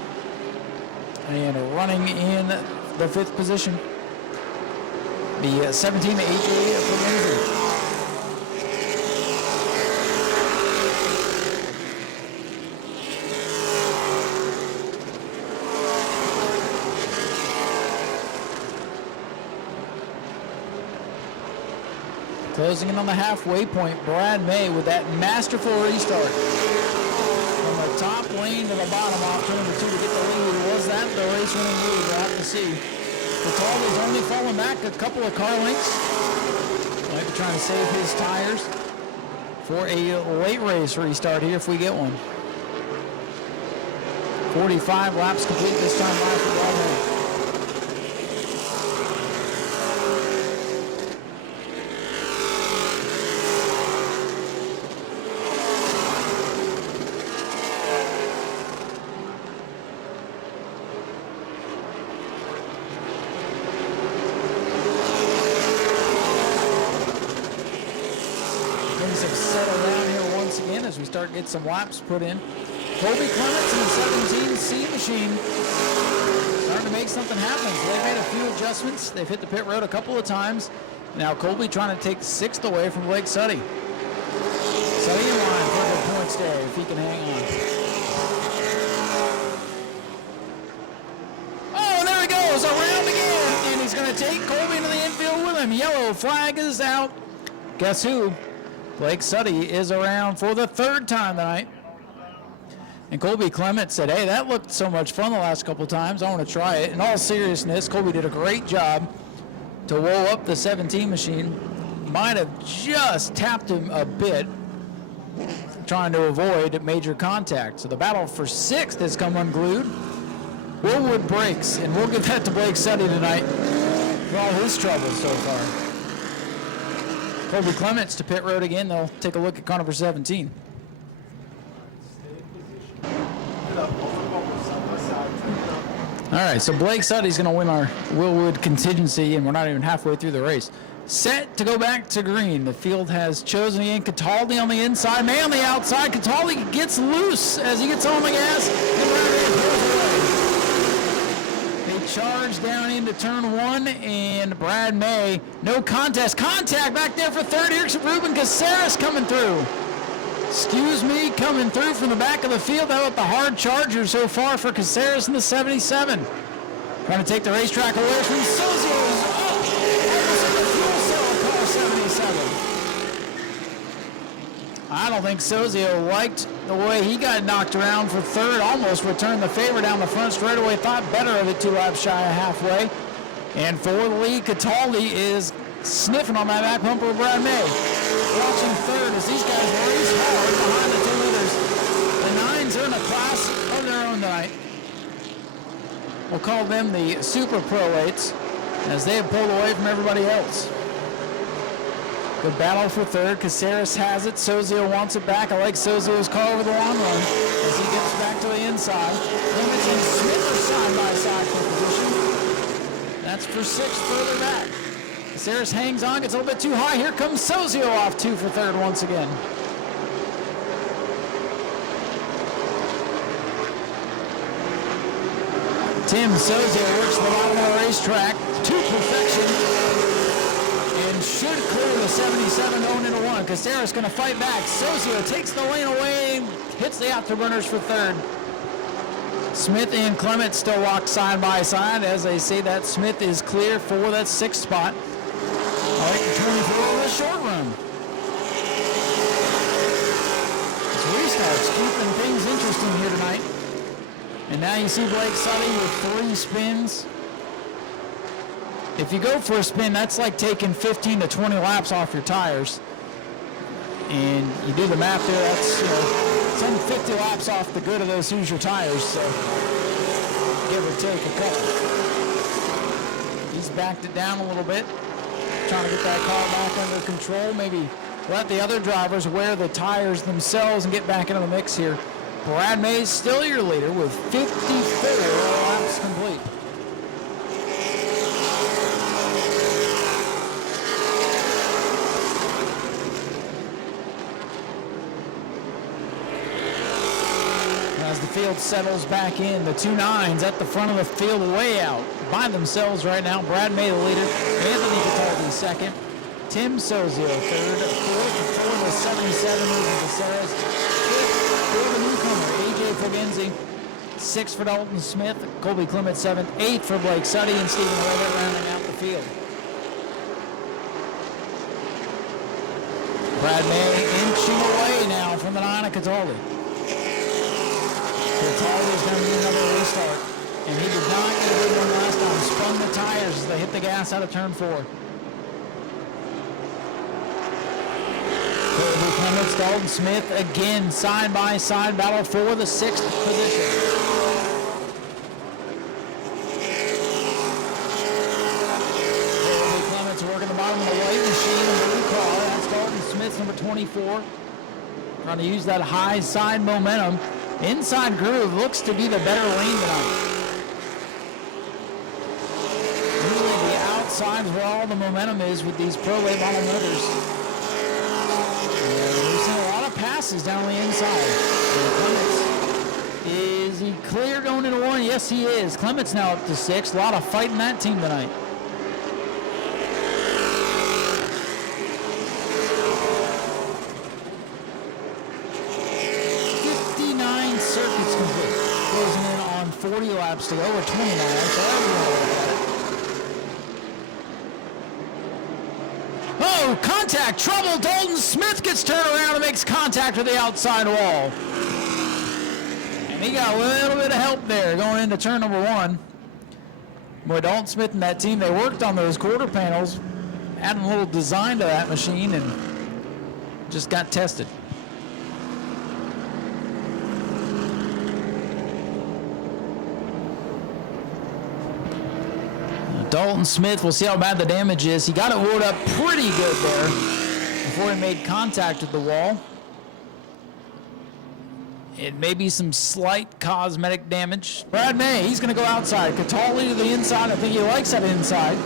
And running in the 5th position. The 17 to 8 for Lindsay. Closing in on the halfway point, Brad May with that masterful restart. From the top lane to the bottom off turn number 2 to get the lead. Was that the race winning move? We'll have to see. Cataldi's only fallen back a couple of car lengths. Might be trying to save his tires for a late race restart here if we get one. 45 laps complete this time by for Brad May. restart, get some laps put in. Colby Clements in the 17C machine starting to make something happen. So they made a few adjustments. They've hit the pit road a couple of times. Now Colby trying to take 6th away from Blake Suddy. Suddy in line for the points there if he can hang on. Oh, there he goes, around again, and he's going to take Colby into the infield with him. Yellow flag is out. Guess who? Blake Suddy is around for the 3rd time tonight. And Colby Clement said, hey, that looked so much fun the last couple times. I want to try it. In all seriousness, Colby did a great job to roll up the 17 machine. Might have just tapped him a bit, trying to avoid major contact. So the battle for 6th has come unglued. Willwood breaks, and we'll give that to Blake Suddy tonight for all his troubles so far. Colby Clements to pit road again. They'll take a look at car number 17. All right, so Blake Suddy's going to win our Willwood contingency, and we're not even halfway through the race. Set to go back to green. The field has chosen in Cataldi on the inside, May on the outside. Cataldi gets loose as he gets on the gas. They charge down into turn 1, and Brad May, no contest. Contact back there for 3rd. Here's Ruben Caceres coming through. Excuse me, coming through from the back of the field. That was the hard charger so far for Caceres in the 77. Trying to take the racetrack away from Sozio's almost in the fuel cell of car 77. I don't think Sozio liked the way he got knocked around for 3rd. Almost returned the favor down the front straightaway. Thought better of it 2 laps shy of halfway. And for the lead, Cataldi is sniffing on that back bumper of Brad May. Watching 3rd as these guys race hard behind the 2 leaders. The 9s are in a class of their own tonight. We'll call them the Super Pro 8s as they have pulled away from everybody else. Good battle for 3rd. Caceres has it. Sozio wants it back. I like Sozio's car over the long run as he gets back to the inside. Clements and Smith are side by side for position. That's for 6th further back. Caceres hangs on, gets a little bit too high. Here comes Sozio off 2 for 3rd once again. Tim Sozio works the bottom of the racetrack to perfection and should clear the 77 going into 1. Caceres going to fight back. Sozio takes the lane away, hits the afterburners for 3rd. Smith and Clement still walk side by side as they say that Smith is clear for that 6th spot. I like the 24 over the short run. This restart's keeping things interesting here tonight. And now you see Blake Suddy with 3 spins. If you go for a spin, that's like taking 15 to 20 laps off your tires. And you do the math there, that's some 50 laps off the good of those Hoosier tires, so give or take a couple. He's backed it down a little bit, trying to get that car back under control, maybe let the other drivers wear the tires themselves and get back into the mix here. Brad May is still your leader with 54 laps complete. As the field settles back in, the 2 9s at the front of the field way out by themselves right now. Brad May the leader, Anthony Cataldi second, Tim Sozio third, 4th for the 77 moving Caceres, 5th for the newcomer AJ Fogenzi, 6th for Dalton Smith, Colby Clement 7th, 8th for Blake Suddy, and Stephen Levitt rounding out the field. Brad May inching away now from the 9 of Cataldi. Cataldi's going to need another restart, and he did not get a good one last time. Spun the tires as they hit the gas out of turn 4. Colby Clements, Dalton Smith again side by side battle for the 6th position. Colby Clements working the bottom of the white machine in the blue car. That's Dalton Smith, number 24. Trying to use that high side momentum. Inside groove looks to be the better lane tonight. Usually the outside is where all the momentum is with these Pro Late model motors. We've seen a lot of pass races down the inside. And Clements, is he clear going into 1? Yes, he is. Clements now up to 6. A lot of fight in that team tonight. Circuits complete. Closing in on 40 laps to go, or 29. So oh, contact! Trouble! Dalton Smith gets turned around and makes contact with the outside wall. And he got a little bit of help there going into turn number 1. Boy, Dalton Smith and that team, they worked on those quarter panels, adding a little design to that machine, and just got tested. Dalton Smith, we'll see how bad the damage is. He got it wheeled up pretty good there before he made contact with the wall. It may be some slight cosmetic damage. Brad May, he's going to go outside. Cataldi to the inside. I think he likes that inside.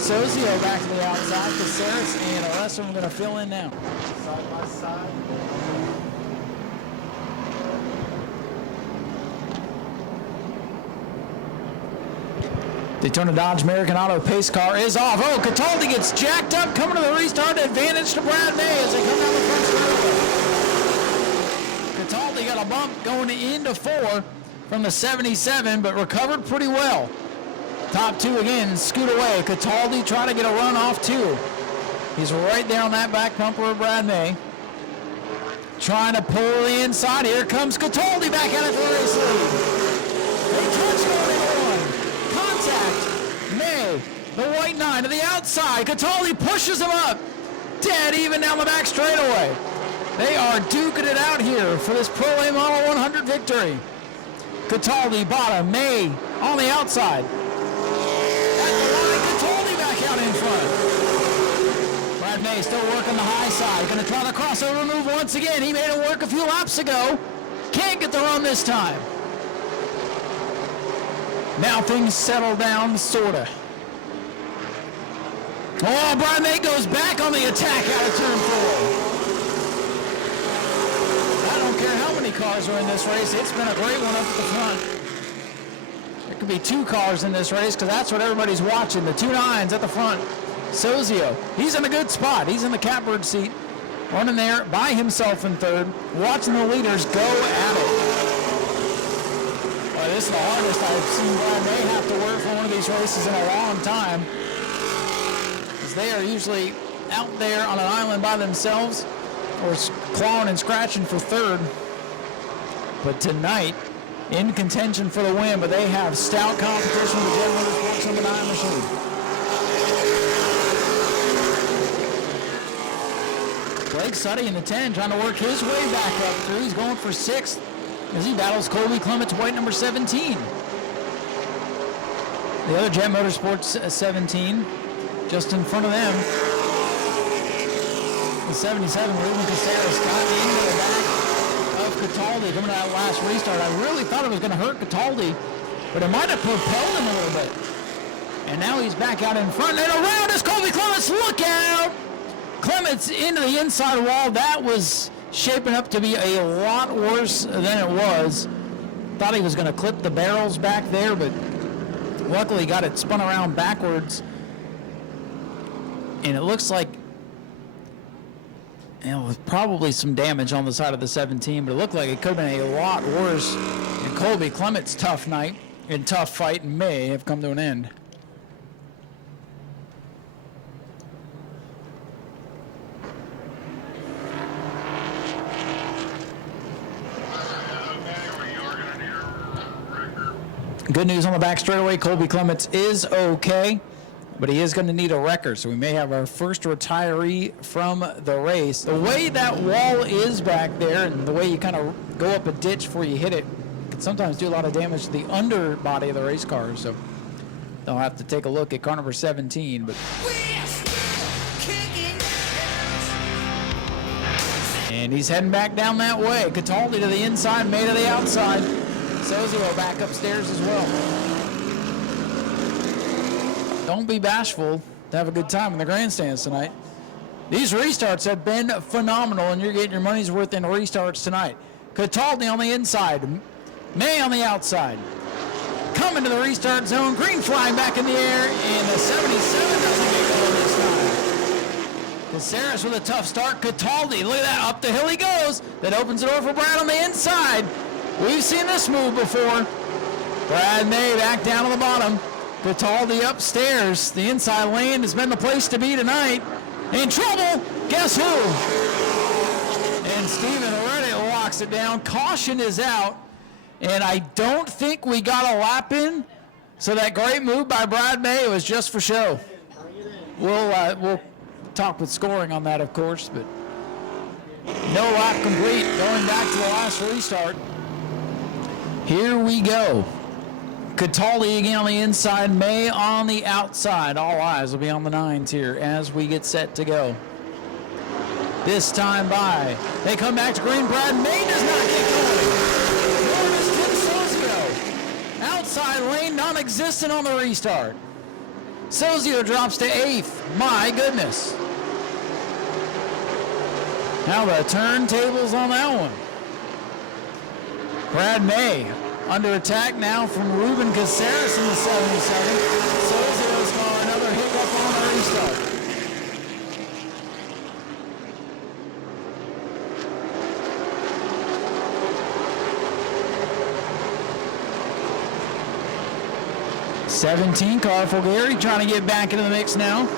Sozio back to the outside. Caceres and the rest of them are going to fill in now. Side by side. Daytona Dodge American Auto pace car is off. Oh, Cataldi gets jacked up, coming to the restart. Advantage to Brad May as they come down the front straightaway. Cataldi got a bump going into 4 from the 77, but recovered pretty well. Top 2 again, scoot away. Cataldi trying to get a run off 2. He's right there on that back bumper of Brad May. Trying to pull the inside. Here comes Cataldi back out of the race lead. They touch going into 1. Contact. May, the white 9 to the outside. Cataldi pushes him up. Dead even down the back straightaway. They are duking it out here for this Pro A Model 100 victory. Cataldi bottom, May on the outside. At the line, Cataldi back out in front. Brad May still working the high side. Going to try the crossover move once again. He made it work a few laps ago. Can't get the run this time. Now things settle down, sorta. Oh, Brad May goes back on the attack out of turn 4. I don't care how many cars are in this race. It's been a great one up at the front. There could be 2 cars in this race because that's what everybody's watching. The 2 9s at the front. Sozio, he's in a good spot. He's in the catbird seat, running there by himself in 3rd, watching the leaders go at it. This is the hardest I've seen Brad May have to work for one of these races in a long time. Because they are usually out there on an island by themselves or clawing and scratching for 3rd. But tonight, in contention for the win, but they have stout competition with the Jet Motorsports number 9 machine. Blake Suddy in the 10 trying to work his way back up through. He's going for 6th. As he battles Colby Clements, white number 17. The other Jet Motorsports 17, just in front of them. The 77, Ruben Caceres got into the back of Cataldi coming to that last restart. I really thought it was going to hurt Cataldi, but it might have propelled him a little bit. And now he's back out in front, and around is Colby Clements. Look out! Clements into the inside wall. That was shaping up to be a lot worse than it was. Thought he was going to clip the barrels back there, but luckily got it spun around backwards. And it looks like, with probably some damage on the side of the 17, but it looked like it could have been a lot worse. And Colby Clements' tough night and tough fight may have come to an end. Good news on the back straightaway, Colby Clements is okay, but he is going to need a wrecker, so we may have our first retiree from the race. The way that wall is back there and the way you kind of go up a ditch before you hit it can sometimes do a lot of damage to the underbody of the race car, so they'll have to take a look at car number 17. But and he's heading back down that way. Cataldi to the inside, May to the outside. Sozio back upstairs as well. Don't be bashful to have a good time in the grandstands tonight. These restarts have been phenomenal, and you're getting your money's worth in restarts tonight. Cataldi on the inside, May on the outside. Coming to the restart zone, green flying back in the air, and the 77 doesn't get going this time. Caceres with a tough start. Cataldi, look at that, up the hill he goes. That opens the door for Brad on the inside. We've seen this move before. Brad May back down on the bottom. Cataldi upstairs. The inside lane has been the place to be tonight. In trouble, guess who? And Steven Reddit locks it down. Caution is out. And I don't think we got a lap in. So that great move by Brad May was just for show. We'll talk with scoring on that, of course, but no lap complete. Going back to the last restart. Here we go. Cataldi again on the inside, May on the outside. All eyes will be on the 9s here as we get set to go. This time by. They come back to green. Brad May does not get going. Nor does Tim Sozio. Outside lane non-existent on the restart. Sozio drops to 8th. My goodness. Now the turntables on that one. Brad May under attack now from Ruben Caceres in the 77. Sozio's got another hiccup on the restart. '17 car for Gary trying to get back into the mix now. And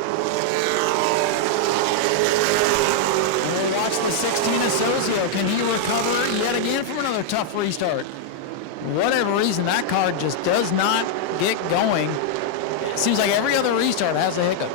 we'll watch the 16 of Sozio. Can he recover yet again from another tough restart? Whatever reason, that car just does not get going. It seems like every other restart has a hiccup.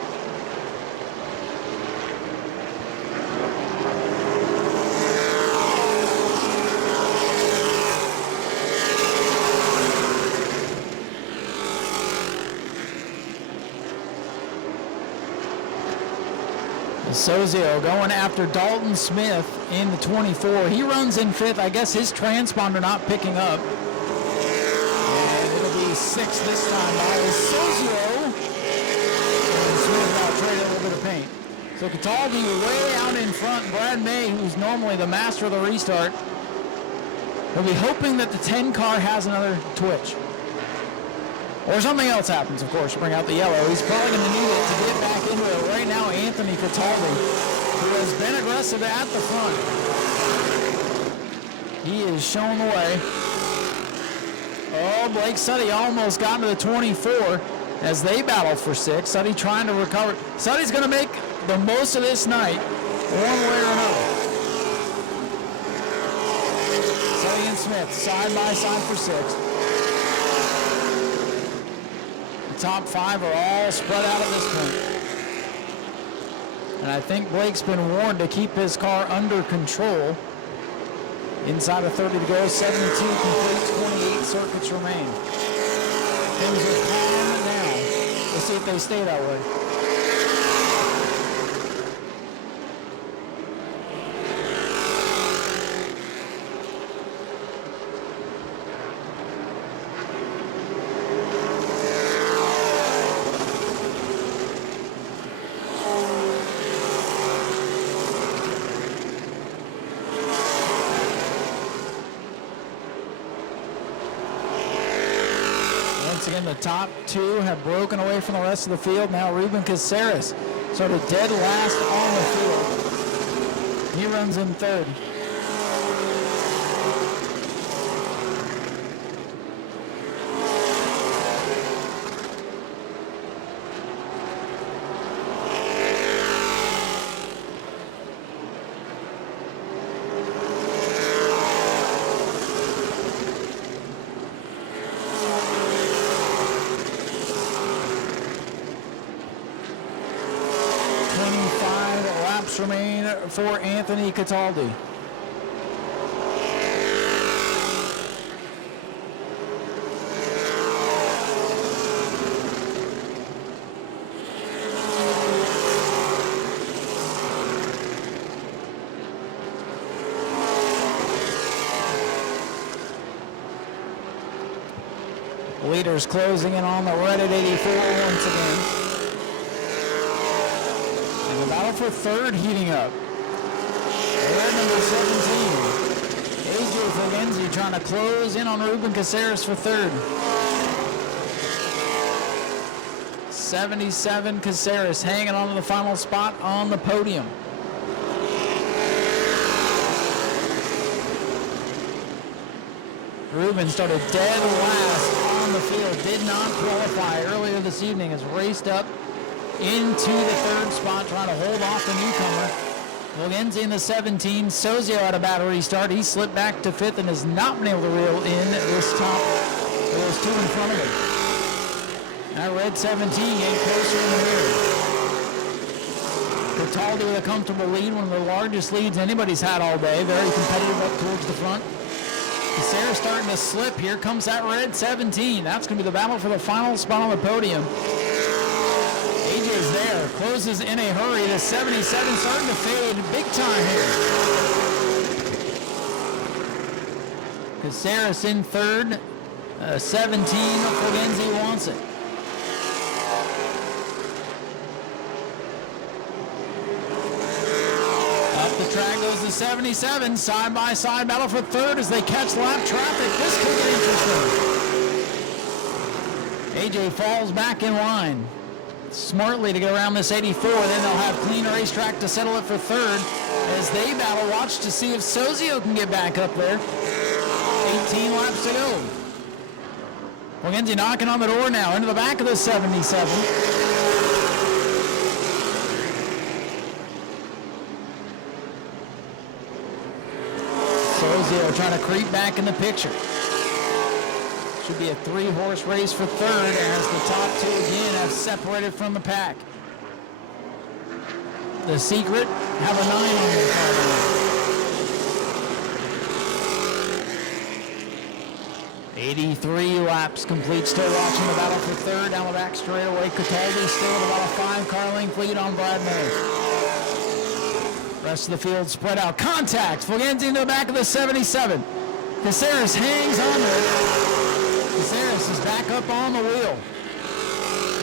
Sozio going after Dalton Smith in the 24. He runs in 5th. I guess his transponder not picking up. And it'll be 6th this time by Sozio. And Smith now traded a little bit of paint. So Cataldi way out in front. Brad May, who's normally the master of the restart, will be hoping that the 10 car has another twitch. Or something else happens, of course, to bring out the yellow. He's probably going to need it to get back into it. Right now, Anthony Cataldi, who has been aggressive at the front. He is showing the way. Oh, Blake Suddy almost got into the 24 as they battle for 6. Suddy trying to recover. Suddy's going to make the most of this night, one way or another. Suddy and Smith, side by side for 6th. Top 5 are all spread out at this point. And I think Blake's been warned to keep his car under control. Inside of 30 to go, 72 complete, 28 circuits remain. Things are calm now. We'll see if they stay that way. Again, the top 2 have broken away from the rest of the field. Now Ruben Caceres sort of dead last on the field. He runs in 3rd. Remain for Anthony Cataldi. Leaders closing in on the red at 84 once again. And about battle for third heating up. Red number 17. AJ Fulgenzi trying to close in on Ruben Caceres for third. 77 Caceres hanging on to the final spot on the podium. Ruben started dead last on the field, did not qualify earlier this evening, has raced up into the third spot, trying to hold off the newcomer. Fulgenzi in the 17, Sozio had a bad restart. He slipped back to fifth and has not been able to reel in this top. Those two in front of him. That red 17 getting closer in the rear. Cataldi with a comfortable lead, one of the largest leads anybody's had all day. Very competitive up towards the front. Caceres starting to slip. Here comes that red 17. That's going to be the battle for the final spot on the podium. AJ's there, closes in a hurry. The 77 starting to fade big time here. Caceres in third. 17, Fulgenzi wants it. Up the track goes the 77, side-by-side battle for third as they catch lap traffic. This could get interesting. AJ falls back in line smartly to get around this 84. Then they'll have clean racetrack to settle it for third as they battle. Watch to see if Sozio can get back up there. 18 laps to go. Fulgenzi knocking on the door now into the back of the 77. Sozio trying to creep back in the picture. Should be a 3-horse race for third as the top two again have separated from the pack. The Secret have a 9 on their car. 83 laps complete. Still watching the battle for third down the back straightaway. Cataldi still with about a 5-car length lead on Brad May. Rest of the field spread out. Contact. Fulgenzi into the back of the 77. Caceres hangs on there. Caceres is back up on the wheel.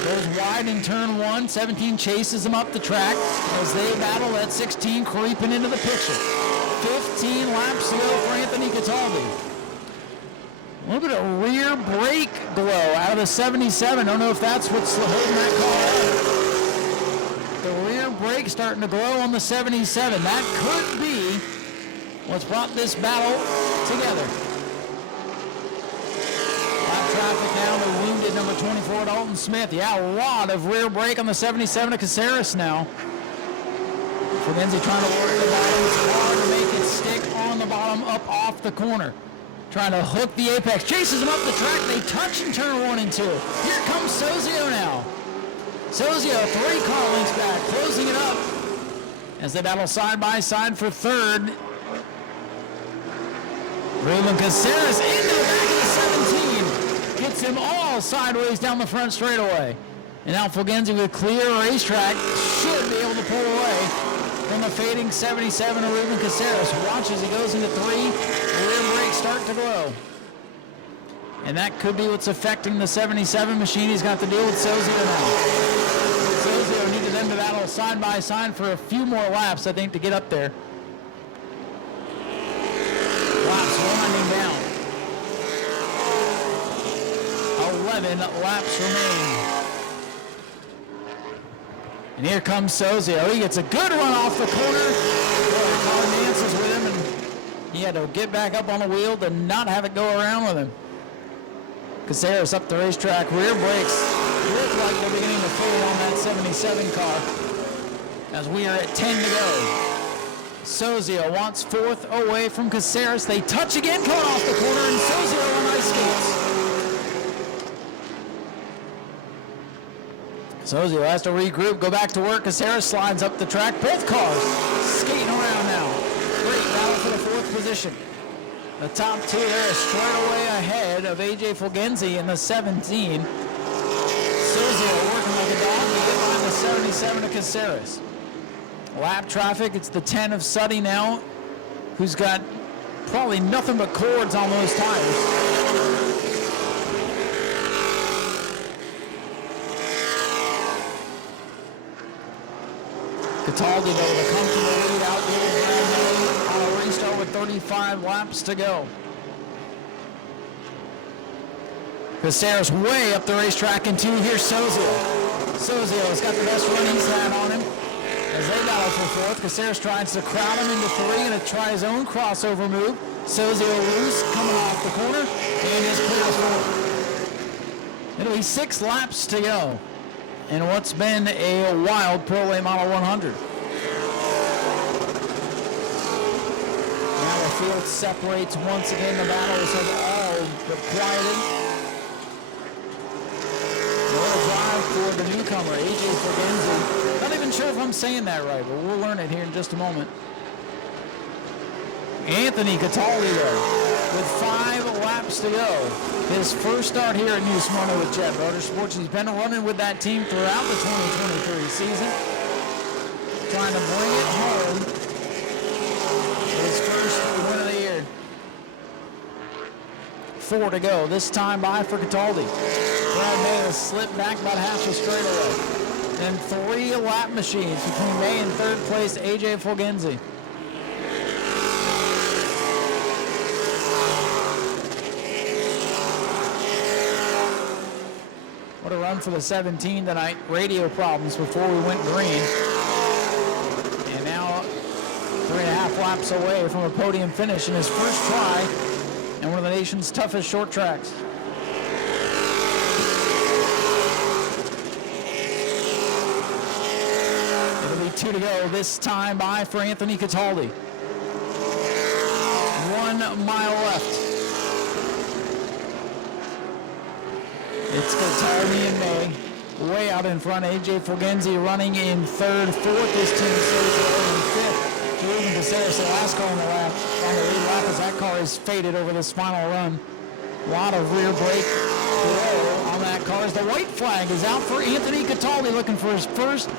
Goes wide in turn 1. 17 chases him up the track as they battle at 16 creeping into the picture. 15 laps to go for Anthony Cataldi. A little bit of rear brake glow out of the 77. Don't know if that's what's holding that car up. The rear brake starting to glow on the 77. That could be what's brought this battle together. Lap traffic now to wounded number 24, Dalton Smith. Yeah, a lot of rear brake on the 77 of Caceres now. Fulgenzi trying to work the bottom. It's hard to make it stick on the bottom up off the corner. Trying to hook the apex. Chases him up the track. They touch in turn 1 and 2. Here comes Sozio now. Sozio 3-car lengths back, closing it up as they battle side by side for third. Ruben Caceres into the back of the 17. Gets him all sideways down the front straightaway. And now Fulgenzi with clear racetrack should be able to pull away from the fading 77 of Ruben Caceres. Watch as he goes into 3. The rear brakes start to glow. And that could be what's affecting the 77 machine. He's got to deal with Sozio now. Sozio needed them to battle side by side for a few more laps, I think, to get up there. Laps winding down. 11 laps remain. And here comes Sozio. He gets a good run off the corner. The car dances with him, and he had to get back up on the wheel to not have it go around with him. Caceres up the racetrack. Rear brakes look like they're beginning to fold on that 77 car as we are at 10 to go. Sozio wants 4th away from Caceres. They touch again coming off the corner, and Sozio on ice skates. Sozio has to regroup, go back to work. Caceres slides up the track. Both cars skating around now. Great battle for the 4th position. The top two there is straight away ahead of AJ Fulgenzi in the 17. Sozio working like a dog to get behind the 77 of Caceres. Lap traffic, it's the 10 of Suddy now, who's got probably nothing but cords on those tires. Cataldi, though, with a comfortable lead out there. Brad May on a restart with 35 laps to go. Caceres way up the racetrack in 2. Here's Sozio. Sozio's got the best run he's had on him. As they battle for 4th, Caceres tries to crowd him into 3 and to try his own crossover move. Sozio loose, coming off the corner, and is clear as 4. It'll be 6 laps to go in what's been a wild Pro A Model 100. Now the field separates once again. The battles have all but quieted. What a drive for the newcomer, AJ Forgenzi. Not even sure if I'm saying that right, but we'll learn it here in just a moment. Anthony Cataldi there with 5 laps to go. His first start here at New Smyrna with Jet Motorsports. He's been running with that team throughout the 2023 season, trying to bring it home for his first win of the year. 4 to go. This time by for Cataldi. Brad May has slipped back about half the straightaway. And 3 lap machines between May and 3rd place, AJ Forgenzi. What a run for the 17 tonight. Radio problems before we went green. And now 3.5 laps away from a podium finish in his first try and one of the nation's toughest short tracks. It'll be 2 to go. This time by for Anthony Cataldi. 1 mile left. It's Cataldi and May way out in front. AJ Forgenzi running in 3rd, 4th. This team stays in 5th. Ruben Caceres, the last car on the lap, on the lead lap, as that car is faded over this final run. A lot of rear brake blow on that car as the white flag is out for Anthony Cataldi, looking for his first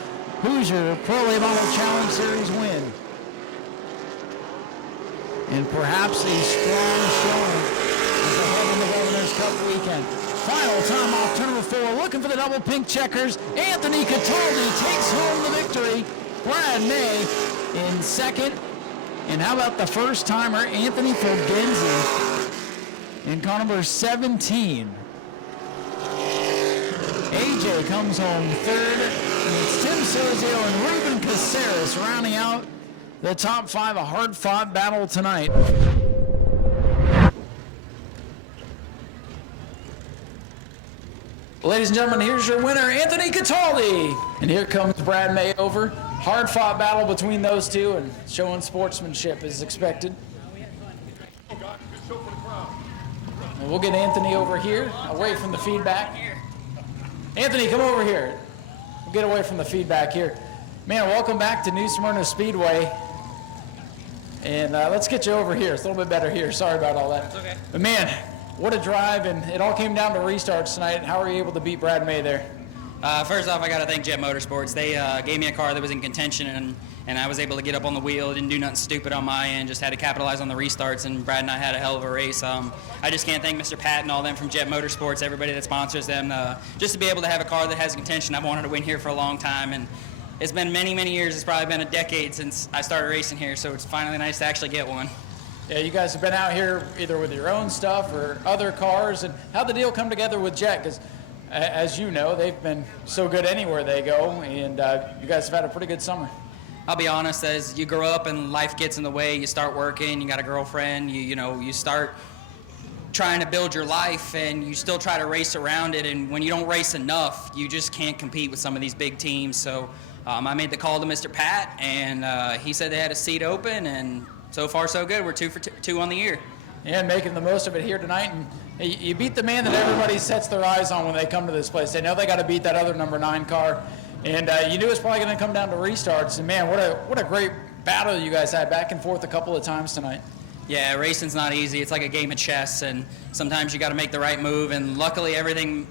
Hoosier Pro A Model Challenge Series win. And perhaps a strong showing as they head into Governor's Cup weekend. Final time off turn number 4, looking for the double pink checkers. Anthony Cataldi takes home the victory. Brad May in 2nd. And how about the first timer, Anthony Forgenzi in car number 17. AJ comes home 3rd. And it's Tim Sozio and Ruben Caceres rounding out the top 5. A hard-fought battle tonight. Ladies and gentlemen, here's your winner, Anthony Cataldi. And here comes Brad May over. Hard-fought battle between those two, and showing sportsmanship is expected. And we'll get Anthony over here, away from the feedback. Anthony, come over here. We'll get away from the feedback here. Man, welcome back to New Smyrna Speedway. And let's get you over here. It's a little bit better here. Sorry about all that. It's okay. But man, what a drive, and it all came down to restarts tonight. How were you able to beat Brad May there? First off, I got to thank Jet Motorsports. They gave me a car that was in contention, and I was able to get up on the wheel. Didn't do nothing stupid on my end. Just had to capitalize on the restarts, and Brad and I had a hell of a race. I just can't thank Mr. Pat and all them from Jet Motorsports, everybody that sponsors them. Just to be able to have a car that has contention, I've wanted to win here for a long time, and it's been many, many years. It's probably been a decade since I started racing here, so it's finally nice to actually get one. Yeah, you guys have been out here either with your own stuff or other cars, and how'd the deal come together with Jet? Because as you know, they've been so good anywhere they go, and you guys have had a pretty good summer. I'll be honest, as you grow up and life gets in the way, you start working, you got a girlfriend, you start trying to build your life, and you still try to race around it, and when you don't race enough, you just can't compete with some of these big teams. So I made the call to Mr. Pat, and he said they had a seat open, and so far so good. We're 2 for 2 on the year. And making the most of it here tonight. And you beat the man that everybody sets their eyes on when they come to this place. They know they got to beat that other number 9 car. And you knew it was probably going to come down to restarts. And man, what a great battle you guys had back and forth a couple of times tonight. Yeah, racing's not easy. It's like a game of chess, and sometimes you got to make the right move. And luckily, everything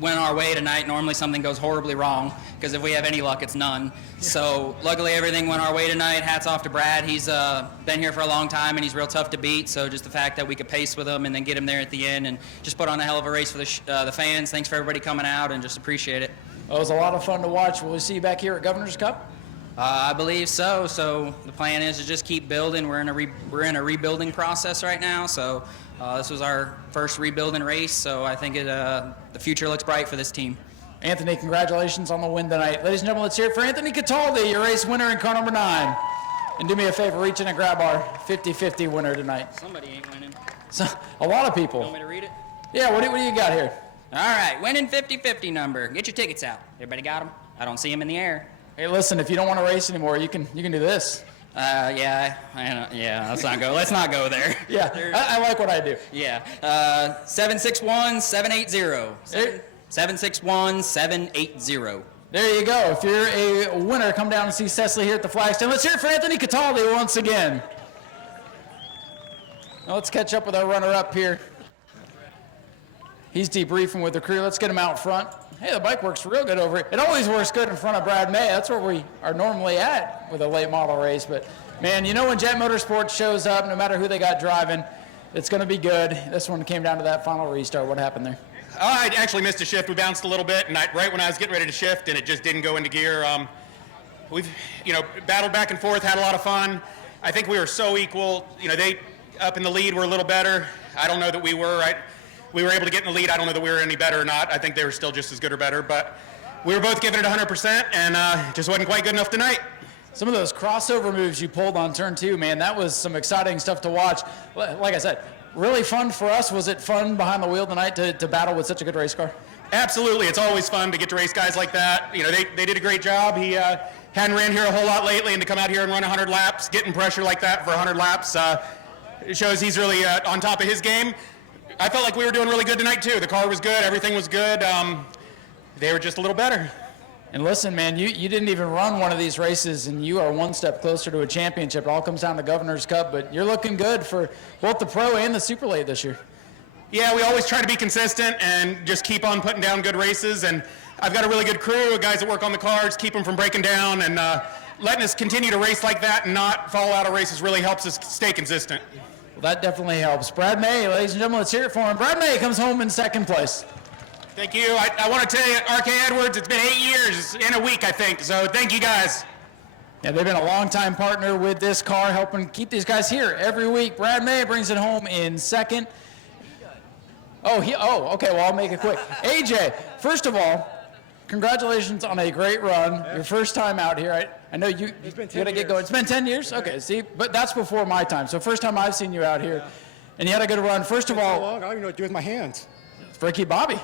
went our way tonight. Normally something goes horribly wrong, because if we have any luck, it's none. So luckily everything went our way tonight. Hats off to Brad. He's been here for a long time, and he's real tough to beat. So just the fact that we could pace with him and then get him there at the end and just put on a hell of a race for the fans. Thanks for everybody coming out, and just appreciate it. Well, it was a lot of fun to watch. Will we see you back here at Governor's Cup? I believe so. So the plan is to just keep building. We're in a rebuilding process right now. So this was our first rebuilding race. So I think the future looks bright for this team. Anthony, congratulations on the win tonight. Ladies and gentlemen, let's hear it for Anthony Cataldi, your race winner in car number 9. And do me a favor, reach in and grab our 50-50 winner tonight. Somebody ain't winning. So, a lot of people. You want me to read it? Yeah, what do you got here? All right, winning 50-50 number. Get your tickets out. Everybody got them? I don't see them in the air. Hey, listen, if you don't want to race anymore, you can do this. Yeah, let's not go. Let's not go there. Yeah, I like what I do. Yeah, 761-780. 761-780. There you go. If you're a winner, come down and see Cecily here at the flag stand. Let's hear it for Anthony Cataldi once again. Now let's catch up with our runner-up here. He's debriefing with the crew. Let's get him out front. Hey, the bike works real good over here. It always works good in front of Brad May. That's where we are normally at with a late model race. But, man, you know when Jet Motorsports shows up, no matter who they got driving, it's going to be good. This one came down to that final restart. What happened there? I actually missed a shift. We bounced a little bit, and right when I was getting ready to shift, and it just didn't go into gear. We've, battled back and forth, had a lot of fun. I think we were so equal. They up in the lead were a little better. I don't know that we were. We were able to get in the lead. I don't know that we were any better or not. I think they were still just as good or better, but we were both giving it 100%, and just wasn't quite good enough tonight. Some of those crossover moves you pulled on turn 2, man, that was some exciting stuff to watch. Like I said, really fun for us. Was it fun behind the wheel tonight to battle with such a good race car? Absolutely. It's always fun to get to race guys like that. They did a great job. He hadn't ran here a whole lot lately, and to come out here and run 100 laps, getting pressure like that for 100 laps, it shows he's really on top of his game. I felt like we were doing really good tonight, too. The car was good. Everything was good. They were just a little better. And listen, man, you didn't even run one of these races, and you are one step closer to a championship. It all comes down to Governor's Cup, but you're looking good for both the Pro and the Super Late this year. Yeah, we always try to be consistent and just keep on putting down good races, and I've got a really good crew of guys that work on the cars, keep them from breaking down, and letting us continue to race like that and not fall out of races really helps us stay consistent. Well, that definitely helps. Brad May, ladies and gentlemen, let's hear it for him. Brad May comes home in second place. Thank you. I want to tell you, RK Edwards, it's been 8 years in a week, I think, so thank you guys. Yeah, they've been a long-time partner with this car, helping keep these guys here every week. Brad May brings it home in second. Okay, well, I'll make it quick. AJ, first of all, congratulations on a great run. Yeah. Your first time out here. I know you got to get going. It's been 10 years? Okay, see, but that's before my time. So first time I've seen you out here. And you had a good run. First of all, I don't even know what to do with my hands. Ricky Bobby.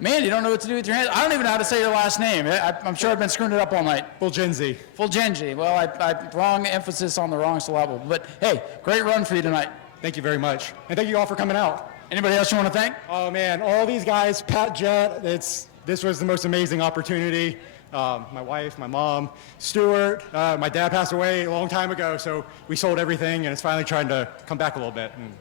Man, you don't know what to do with your hands. I don't even know how to say your last name. I'm sure I've been screwing it up all night. Fulgenzi. Fulgenzi. Well, I wrong emphasis on the wrong syllable. But, hey, great run for you tonight. Thank you very much. And thank you all for coming out. Anybody else you want to thank? Oh, man, all these guys, Pat Jett, this was the most amazing opportunity. My wife, my mom, Stuart, my dad passed away a long time ago, so we sold everything, and it's finally trying to come back a little bit. And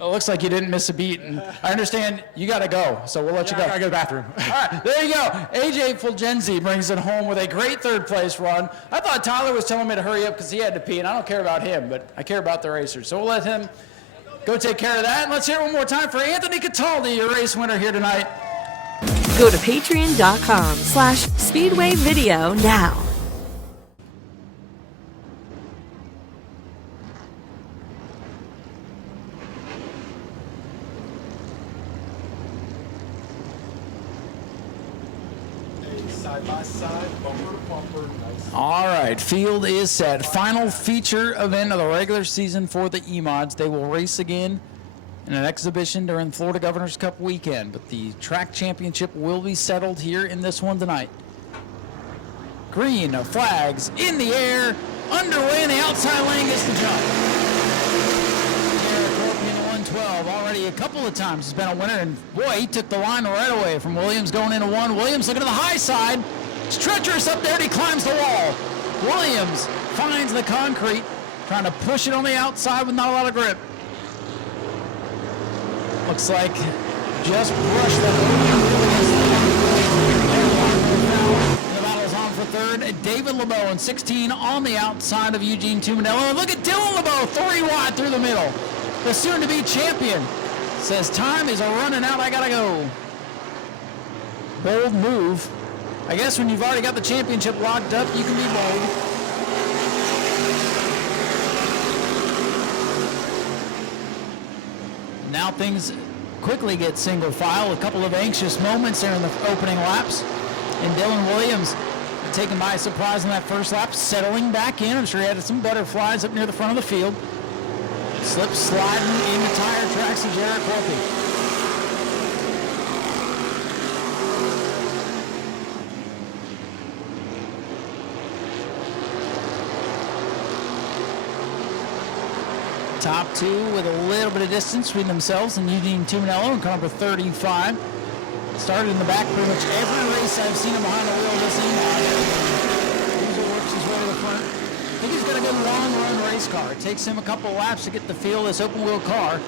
it looks like you didn't miss a beat, and I understand you got to go, so we'll let you go. I got to go to the bathroom. All right, there you go. AJ Fulgenzi brings it home with a great third-place run. I thought Tyler was telling me to hurry up because he had to pee, and I don't care about him, but I care about the racers. So we'll let him go take care of that. And let's hear it one more time for Anthony Cataldi, your race winner here tonight. Go to patreon.com/Speedway Video now. Side by side, bumper to bumper, nice. All right, field is set. Final feature event of the regular season for the E-Mods. They will race again in an exhibition during Florida Governor's Cup weekend, but the track championship will be settled here in this one tonight. Green flags in the air, underway in the outside lane gets the jump. Eric Orpey in the 112 already a couple of times has been a winner, and boy, he took the line right away from Williams going into one. Williams looking to the high side. It's treacherous up there, and he climbs the wall. Williams finds the concrete, trying to push it on the outside with not a lot of grip. Looks like just brushed that. The battle's on for third. David LeBeau in 16 on the outside of Eugene Tumanello. And look at Dylan LeBeau, 3 wide through the middle. The soon-to-be champion says time is running out. I gotta go. Bold move I guess when you've already got the championship locked up, you can be bold. Now things quickly get single file. A couple of anxious moments there in the opening laps. And Dylan Williams taken by surprise in that first lap, settling back in. I'm sure he had some better flies up near the front of the field. Slip sliding into tire tracks of Jared Corpy. Top two with a little bit of distance between themselves and Eugene Tuminello in car number 35. Started in the back pretty much every race I've seen him behind the wheel this evening. Hoosier works his way to the front. I think he's got a good long-run race car. It takes him a couple of laps to get the feel of this open-wheel car.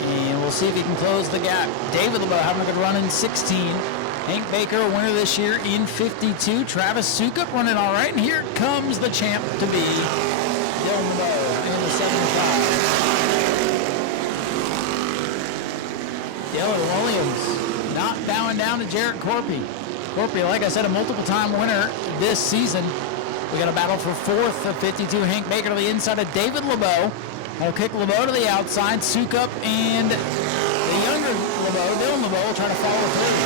And we'll see if he can close the gap. David LeBeau having a good run in 16. Hank Baker, a winner this year in 52. Travis Sukup running all right. And here comes the champ to be Dylan LeBeau in the 75. Dylan Williams not bowing down to Jarrett Corpy. Corpy, like I said, a multiple-time winner this season. We got a battle for fourth of 52. Hank Baker to the inside of David LeBeau. I'll kick LeBeau to the outside. Sukup and the younger LeBeau, Dylan LeBeau, will try to follow through.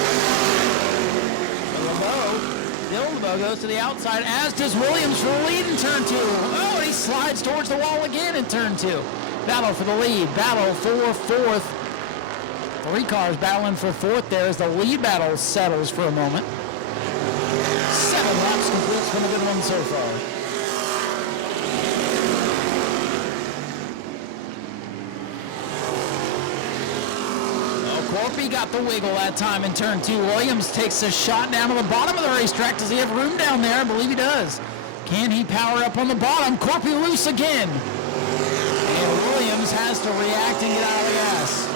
Dylan LeBeau goes to the outside, as does Williams for the lead in turn two. Oh, and he slides towards the wall again in turn two. Battle for the lead. Battle for fourth. Three cars battling for fourth there as the lead battle settles for a moment. 7 laps complete. It's been a good one so far. Corpy got the wiggle that time in turn two. Williams takes a shot down to the bottom of the racetrack. Does he have room down there? I believe he does. Can he power up on the bottom? Corpy loose again. And Williams has to react and get out of the gas.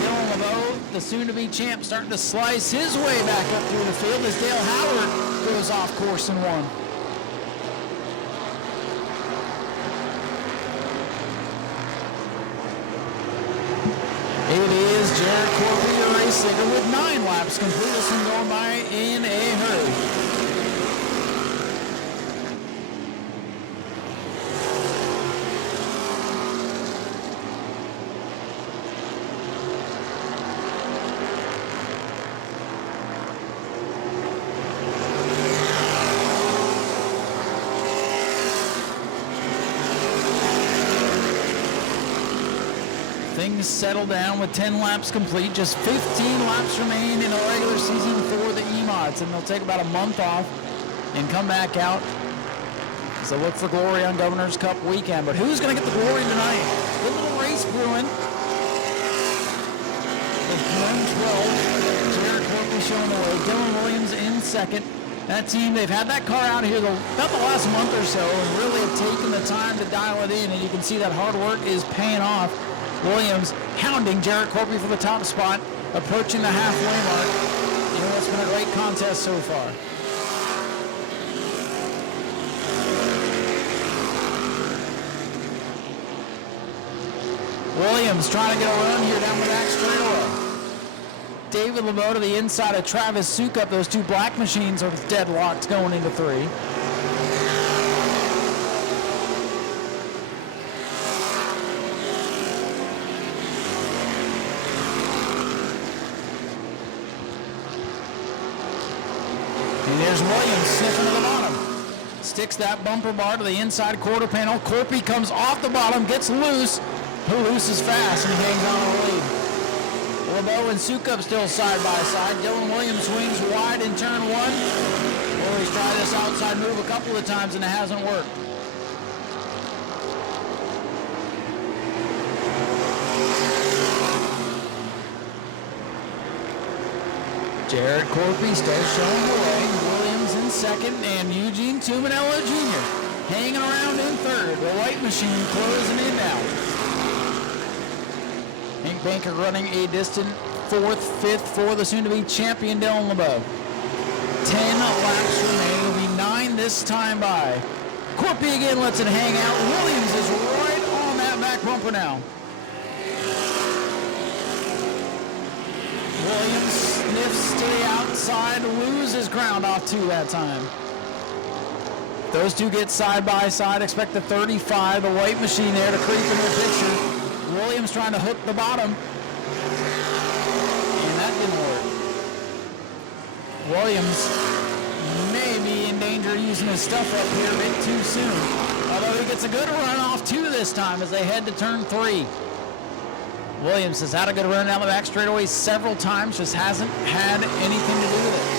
Dylan LeBeau, the soon-to-be champ, starting to slice his way back up through the field as Dale Howard goes off course and one. It is Jared Corpy, the race leader, with 9 laps complete. This one going by in a hurry. Things settle down with 10 laps complete. Just 15 laps remain in the regular season for the E-Mods, and they'll take about a month off and come back out as they look for glory on Governor's Cup weekend. But who's going to get the glory tonight? Good little race brewing. With 112, Jared Corpy showing the way. Dylan Williams in second. That team, they've had that car out here about the last month or so and really have taken the time to dial it in, and you can see that hard work is paying off. Williams hounding Jared Corpy for the top spot, approaching the halfway mark. You know, it's been a great contest so far. Williams trying to get a run here down the back straightaway. David LeBeau to the inside of Travis Sukup. Those two black machines are deadlocked going into 3. And there's Williams sniffing to the bottom. Sticks that bumper bar to the inside quarter panel. Corpy comes off the bottom, gets loose. Who looses fast, and he hangs on the lead. LeBeau and Sukup still side by side. Dylan Williams swings wide in turn 1. Well, he's tried this outside move a couple of times, and it hasn't worked. Jared Corpy still showing the way. Williams in second, and Eugene Tuminello Jr. hanging around in third. The white machine closing in now. Hank Baker running a distant 4th, 5th for the soon-to-be champion Dylan LeBeau. 10 laps remain. It'll be 9 this time by. Corpy again lets it hang out. Williams is right on that back bumper now. Williams shifts to the outside, loses ground off 2 that time. Those two get side by side. Expect the 35, the white machine there to creep into the picture. Williams trying to hook the bottom. And that didn't work. Williams may be in danger of using his stuff up here a bit too soon. Although he gets a good run off 2 this time as they head to turn 3. Williams has had a good run down the back straightaway several times, just hasn't had anything to do with it.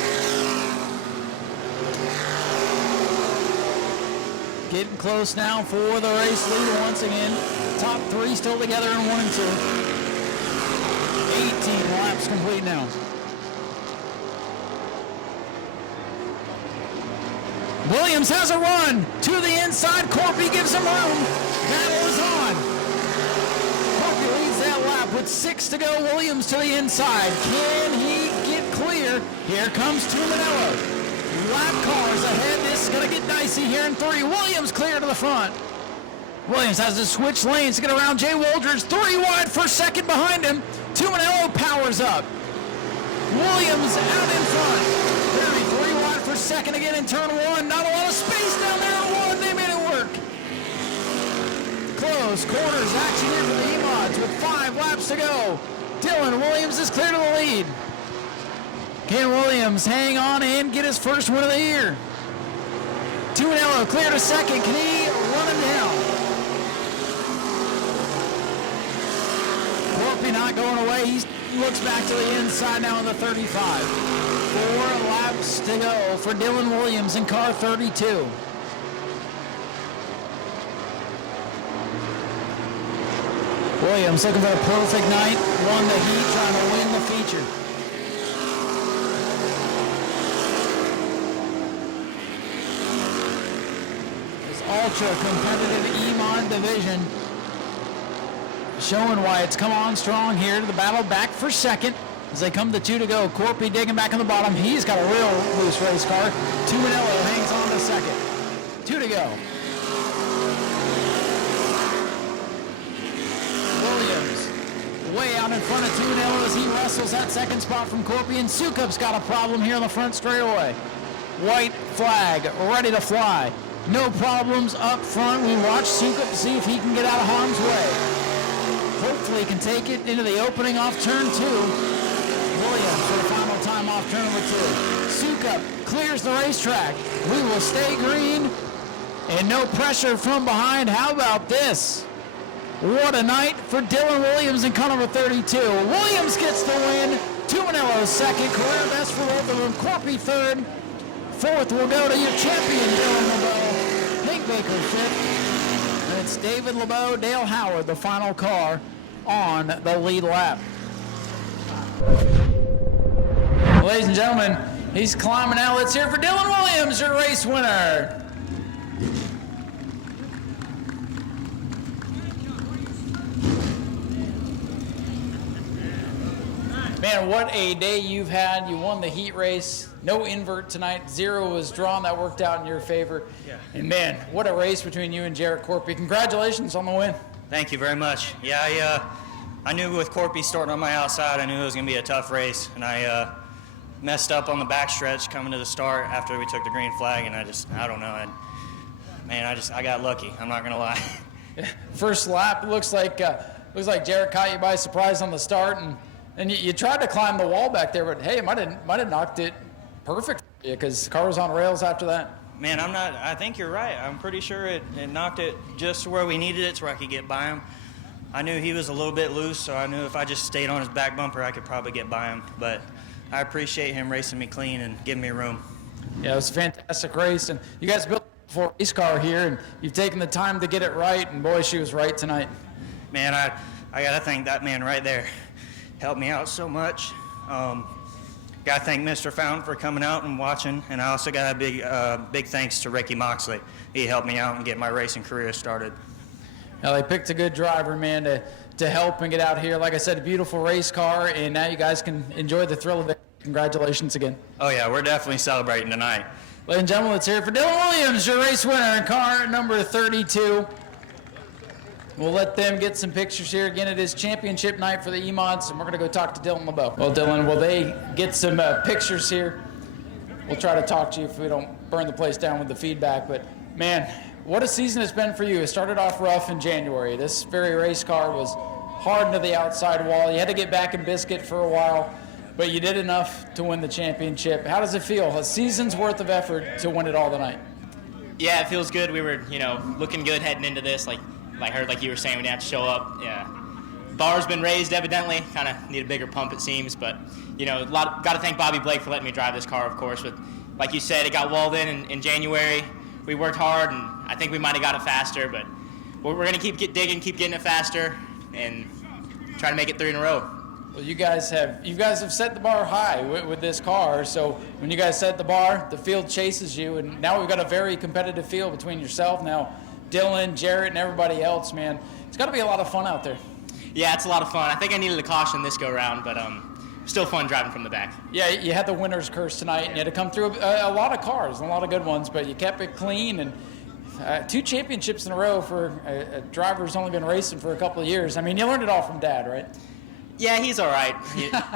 Getting close now for the race lead once again. Top 3 still together in 1 and 2. 18 laps complete now. Williams has a run to the inside. Corpy gives him room. Battle is on. Corpy leads that lap with 6 to go. Williams to the inside. Can he get clear? Here comes Tuebok. Lap cars ahead. This is going to get dicey here in 3. Williams clear to the front. Williams has to switch lanes to get around Jay Woldridge. 3 wide for second behind him. Tuebok powers up. Williams out in front. 3 wide for second again in turn 1. Not a lot of space down there in 1. They made it work. Close quarters action here for the E-Mods with 5 laps to go. Dylan Williams is clear to the lead. Can Williams hang on and get his first win of the year? Tuebok clear to second. Can he run him down? Corpy not going away. He looks back to the inside now in the 35. 4 laps to go for Dylan Williams in car 32. Williams looking for a perfect night. Won the heat, trying to win the feature. This ultra-competitive E-Mod division showing why it's come on strong here to the battle back for second. As they come to 2 to go, Corpy digging back in the bottom. He's got a real loose race car. Tuebok hangs on to second. 2 to go. Williams way out in front of Tuebok as he wrestles that second spot from Corpy. And Sukup's got a problem here on the front straightaway. White flag ready to fly. No problems up front. We watch Sukup to see if he can get out of harm's way. Hopefully he can take it into the opening off turn 2. Williams for the final time off turn number 2. Sukup clears the racetrack. We will stay green and no pressure from behind. How about this? What a night for Dylan Williams in car number 32. Williams gets the win. Tuebok second. Career best for both of them. Corpy third. Fourth will go to your champion, Dylan LeBeau. Hank Baker fifth. And it's David LeBeau, Dale Howard, the final car on the lead lap. Ladies and gentlemen, he's climbing out. Let's hear it for Dylan Williams, your race winner. Man, what a day you've had. You won the heat race. No invert tonight. 0 was drawn. That worked out in your favor. Yeah. And man, what a race between you and Jarrett Corpy. Congratulations on the win. Thank you very much. Yeah, I knew with Corpy starting on my outside, I knew it was going to be a tough race. And I messed up on the backstretch coming to the start after we took the green flag. And I don't know. I got lucky. I'm not going to lie. First lap, it looks like Jarrett caught you by surprise on the start. And you tried to climb the wall back there, but hey, might have knocked it perfect for you because the car was on rails after that. Man, I think you're right. I'm pretty sure it knocked it just to where we needed it so I could get by him. I knew he was a little bit loose, so I knew if I just stayed on his back bumper, I could probably get by him. But I appreciate him racing me clean and giving me room. Yeah, it was a fantastic race. And you guys built a race car here, and you've taken the time to get it right. And boy, she was right tonight. Man, I got to thank that man right there. Helped me out so much. Got to thank Mr. Fountain for coming out and watching, and I also got a big thanks to Ricky Moxley. He helped me out and get my racing career started. Now, they picked a good driver, man, to help and get out here. Like I said, a beautiful race car, and now you guys can enjoy the thrill of it. Congratulations again. Oh, yeah, we're definitely celebrating tonight. Ladies and gentlemen, let's hear it for Dylan Williams, your race winner in car number 32. We'll let them get some pictures here. Again, it is championship night for the E-Mods, and we're going to go talk to Dylan LeBeau. Well, Dylan, will they get some pictures here? We'll try to talk to you if we don't burn the place down with the feedback. But, man, what a season it's been for you. It started off rough in January. This very race car was hard into the outside wall. You had to get back in biscuit for a while, but you did enough to win the championship. How does it feel? A season's worth of effort to win it all tonight. Yeah, it feels good. We were, looking good heading into this. Like I heard, like you were saying, we didn't have to show up. Yeah, bar's been raised evidently. Kind of need a bigger pump, it seems. But got to thank Bobby Blake for letting me drive this car. Of course, with like you said, it got walled in January. We worked hard, and I think we might have got it faster. But we're gonna keep digging, keep getting it faster, and try to make it 3 in a row. Well, you guys have set the bar high with this car. So when you guys set the bar, the field chases you, and now we've got a very competitive field between yourself, now Dylan, Jarrett, and everybody else. Man, it's got to be a lot of fun out there. Yeah, it's a lot of fun. I think I needed a caution this go round, but still fun driving from the back. Yeah, you had the winner's curse tonight, and you had to come through a lot of cars, a lot of good ones, but you kept it clean, and 2 championships in a row for a driver who's only been racing for a couple of years. I mean, you learned it all from Dad, right? Yeah, he's all right.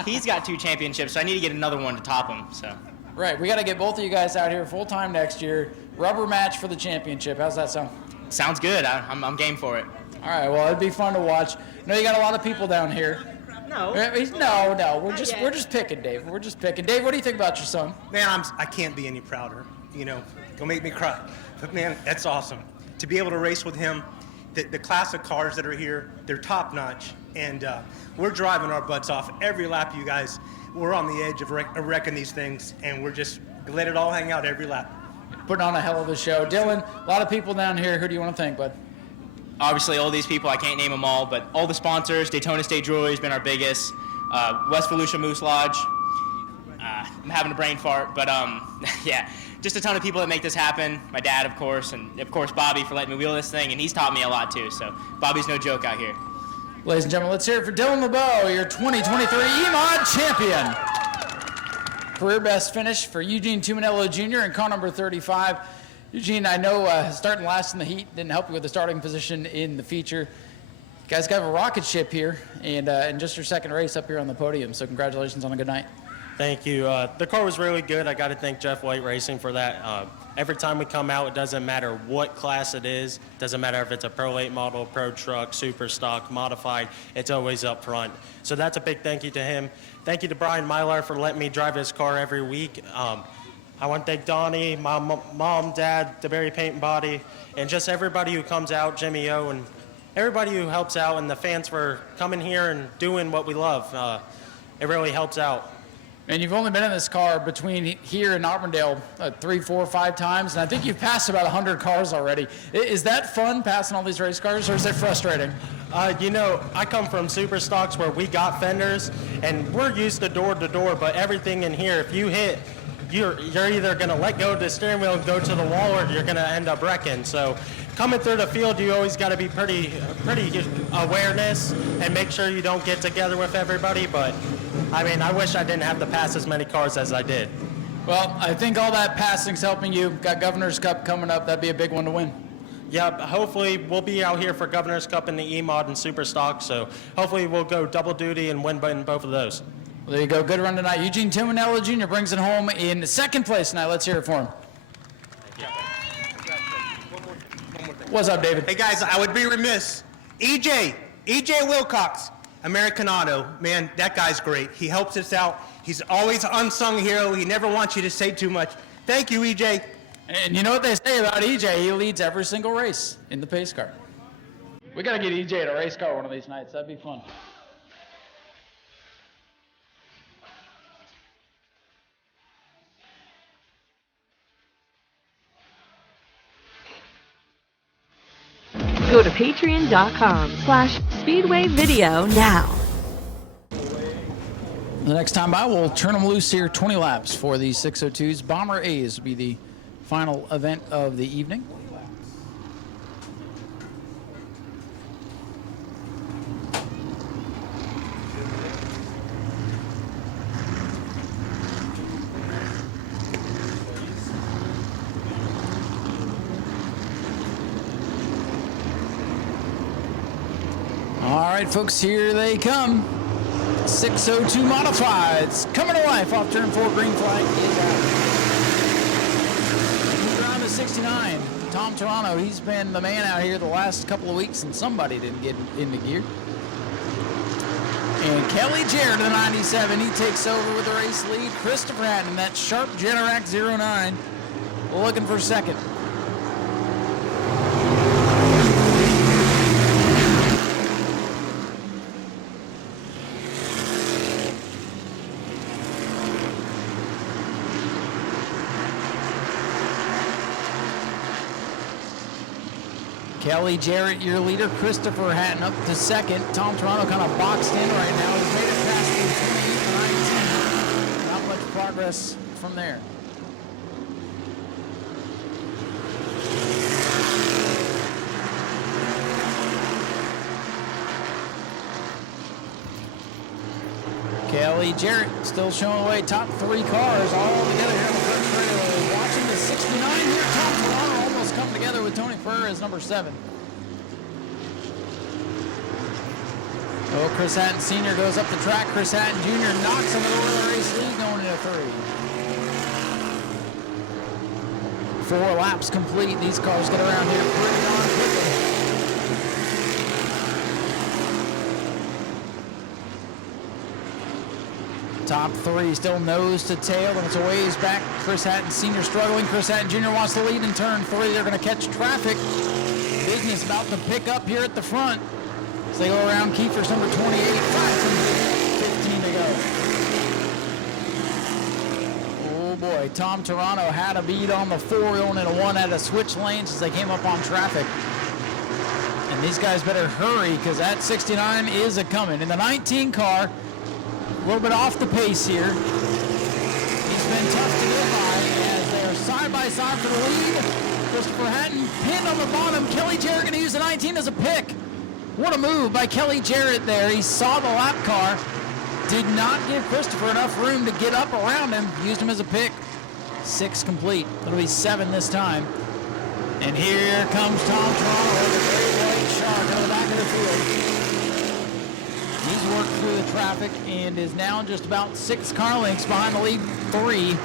He's got 2 championships, so I need to get another one to top him. So. Right, we got to get both of you guys out here full time next year. Rubber match for the championship. How's that sound? Sounds good. I'm game for it. All right, well, it'd be fun to watch. I know you got a lot of people down here. No. No. We're just picking, Dave. We're just picking. Dave, what do you think about your son? Man, I can't be any prouder. Gonna make me cry. But man, that's awesome. To be able to race with him, the class of cars that are here, they're top notch. And we're driving our butts off every lap, you guys. We're on the edge of wrecking these things, and we're just let it all hang out every lap. Putting on a hell of a show. Dylan, a lot of people down here. Who do you want to thank, bud? Obviously, all these people, I can't name them all, but all the sponsors. Daytona State Jewelry has been our biggest. West Volusia Moose Lodge. I'm having a brain fart, but yeah, just a ton of people that make this happen. My dad, of course, and of course Bobby for letting me wheel this thing, and he's taught me a lot too, so Bobby's no joke out here. Ladies and gentlemen, let's hear it for Dylan LeBeau, your 2023 E-Mod champion. Career best finish for Eugene Tuminello Jr. in car number 35. Eugene, I know starting last in the heat didn't help you with the starting position in the feature. You guys got a rocket ship here, and just your second race up here on the podium, so congratulations on a good night. Thank you. The car was really good. I got to thank Jeff White Racing for that. Every time we come out, it doesn't matter what class it is. It doesn't matter if it's a Pro 8 model, Pro Truck, Super Stock, Modified. It's always up front. So that's a big thank you to him. Thank you to Brian Mylar for letting me drive his car every week. I want to thank Donnie, my mom, dad, DeBerry Paint and Body, and just everybody who comes out, Jimmy O, and everybody who helps out, and the fans for coming here and doing what we love. It really helps out. And you've only been in this car between here and Auburndale 3, 4, 5 times, and I think you've passed about 100 cars already. Is that fun, passing all these race cars, or is it frustrating? I come from Super Stocks where we got fenders, and we're used to door, but everything in here, if you hit, you're either going to let go of the steering wheel and go to the wall, or you're going to end up wrecking. So coming through the field, you always got to be pretty awareness and make sure you don't get together with everybody. But I mean, I wish I didn't have to pass as many cars as I did. Well, I think all that passing's helping you. Got Governor's Cup coming up. That'd be a big one to win. Yeah, hopefully we'll be out here for Governor's Cup in the E-Mod and Super Stock. So hopefully we'll go double duty and win in both of those. Well, there you go. Good run tonight. Eugene Tuminello Jr. brings it home in second place tonight. Let's hear it for him. What's up, David? Hey, guys, I would be remiss. EJ Wilcox, American Auto. Man, that guy's great. He helps us out. He's always an unsung hero. He never wants you to say too much. Thank you, EJ. And you know what they say about EJ? He leads every single race in the pace car. We got to get EJ at a race car one of these nights. That'd be fun. Go to patreon.com/Speedway Video now. The next time by, we'll turn them loose here, 20 laps for the 602s. Bomber A's will be the final event of the evening. right, folks, here they come. 602 Modifieds coming to life off turn 4. Green flag is out. Moving around to 69. Tom Toronto, he's been the man out here the last couple of weeks, and somebody didn't get into gear. And Kelly Jarrett in the 97, he takes over with the race lead. Christopher Hatton, that sharp Generac 09, looking for second. Kelly Jarrett, your leader. Christopher Hatton up to second. Tom Toronto kind of boxed in right now. He's made it past the 28 to 19. Not much progress from there. Kelly Jarrett still showing away. Top 3 cars all together here on the first straightaway. Watching the 69 here. Tom Toronto almost come together with Tony Ferrer as number 7. Oh, Chris Hatton Sr. goes up the track. Chris Hatton Jr. knocks him over the race lead going into 3. 4 laps complete. These cars get around here pretty darn quickly. Top 3 still nose to tail, and it's a ways back. Chris Hatton Sr. struggling. Chris Hatton Jr. wants to lead in turn 3. They're going to catch traffic. Business about to pick up here at the front. As they go around Kiefer's number 28. 15 to go. Oh boy, Tom Toronto had a beat on the 4 going into 1, had to switch lanes as they came up on traffic. And these guys better hurry because that 69 is a coming. In the 19 car, a little bit off the pace here. He's been tough to get by as they're side by side for the lead. Christopher Hatton pinned on the bottom. Kelly Jarrett going to use the 19 as a pick. What a move by Kelly Jarrett there. He saw the lap car. Did not give Christopher enough room to get up around him. Used him as a pick. 6 complete. It'll be 7 this time. And here comes Tom Toronto with a great white shark on the back of the field. He's worked through the traffic and is now just about 6 car lengths behind the lead 3.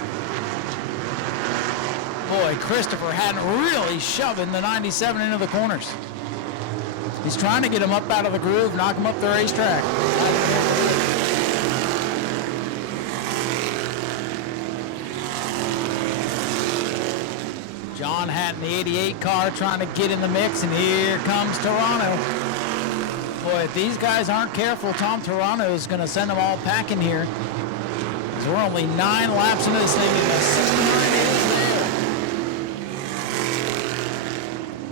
Boy, Christopher Hatton really shoving the 97 into the corners. He's trying to get him up out of the groove, knock him up the racetrack. John Hatton, the 88 car, trying to get in the mix, and here comes Toronto. Boy, if these guys aren't careful, Tom Toronto is going to send them all packing here. So we're only 9 laps into this thing, and the 69 is there.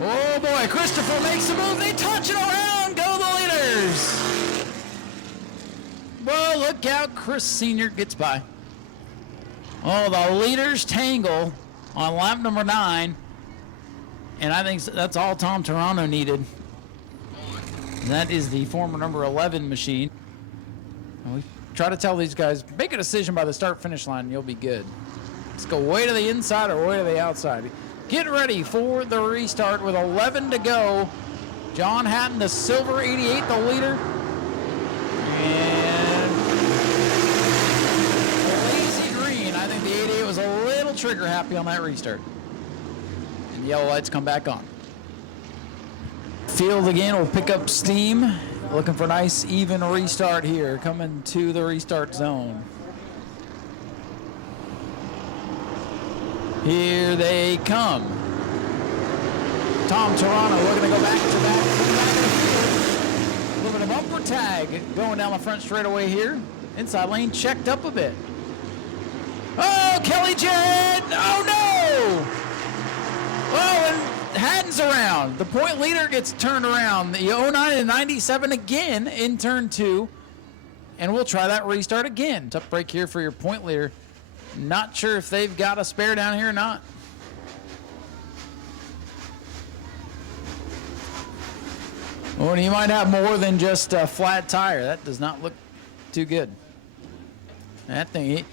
Oh boy, Christopher makes the move. They touch it around. Go the leaders. Well, look out. Chris Sr. gets by. Oh, the leaders tangle on lap number 9. And I think that's all Tom Toronto needed. That is the former number 11 machine. And we try to tell these guys, make a decision by the start-finish line and you'll be good. Let's go way to the inside or way to the outside. Get ready for the restart with 11 to go. John Hatton, the silver 88, the leader. And the lazy green. I think the 88 was a little trigger happy on that restart. And yellow lights come back on. Field again will pick up steam. Looking for a nice even restart here. Coming to the restart zone. Here they come. Tom Toronto looking to go back to back. A little bit of bumper tag going down the front straightaway here. Inside lane checked up a bit. Oh, Kelly Jarrett! Oh no! Oh, and Hatton's around. The point leader gets turned around. The 09 and 97 again in turn 2. And we'll try that restart again. Tough break here for your point leader. Not sure if they've got a spare down here or not. Well, you might have more than just a flat tire. That does not look too good. That thing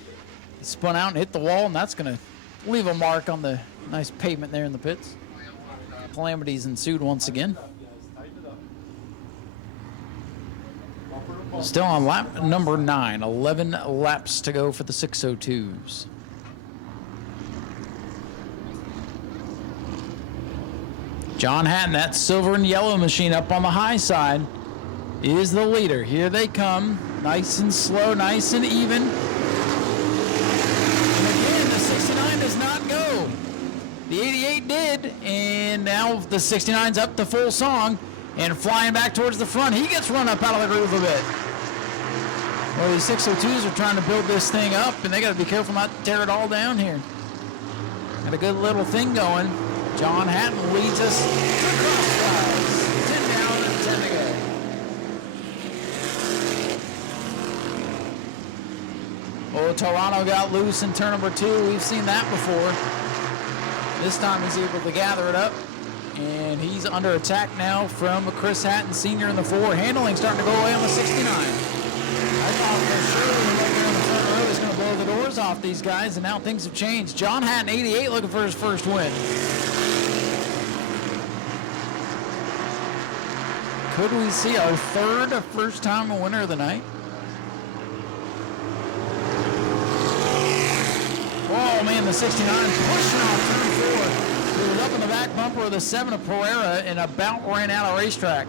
spun out and hit the wall, and that's going to leave a mark on the nice pavement there in the pits. Calamities ensued once again. Still on lap number 9. 11 laps to go for the 602s. John Hatton, that silver and yellow machine up on the high side, is the leader. Here they come. Nice and slow, nice and even. And again, the 69 does not go. The 88 did, and now the 69's up to full song and flying back towards the front. He gets run up out of the groove a bit. Well, these 602s are trying to build this thing up, and they got to be careful not to tear it all down here. Got a good little thing going. John Hatton leads us to crosswise. 10 down and 10 to go. Oh, Toronto got loose in turn number 2. We've seen that before. This time he's able to gather it up, and he's under attack now from Chris Hatton Sr. in the 4. Handling starting to go away on the 69. I thought for sure when we were on the front row, he's going to blow the doors off these guys, and now things have changed. John Hatton, 88, looking for his first win. Could we see our third first-time winner of the night? Oh, man, the 69 pushing off turn 4. He was up in the back bumper of the 7 of Pereira and about ran out of racetrack.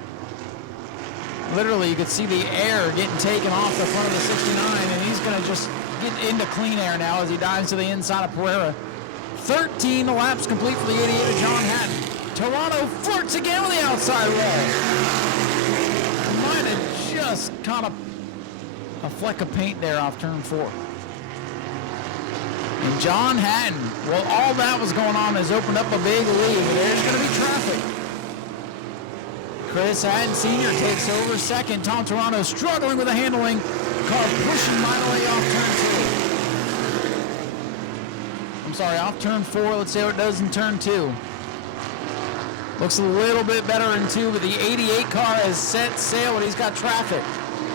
Literally, you could see the air getting taken off the front of the 69, and he's going to just get into clean air now as he dives to the inside of Pereira. 13 laps complete for the 88 of John Hatton. Toronto flirts again with the outside wall. Might have just caught a fleck of paint there off turn 4. And John Hatton, well, all that was going on has opened up a big lead. There's going to be traffic. Chris Hatton Sr. takes over second. Tom Toronto struggling with the handling. Car pushing mightily off turn 2. I'm sorry, off turn 4. Let's see how it does in turn 2. Looks a little bit better in 2, but the 88 car has set sail, and he's got traffic.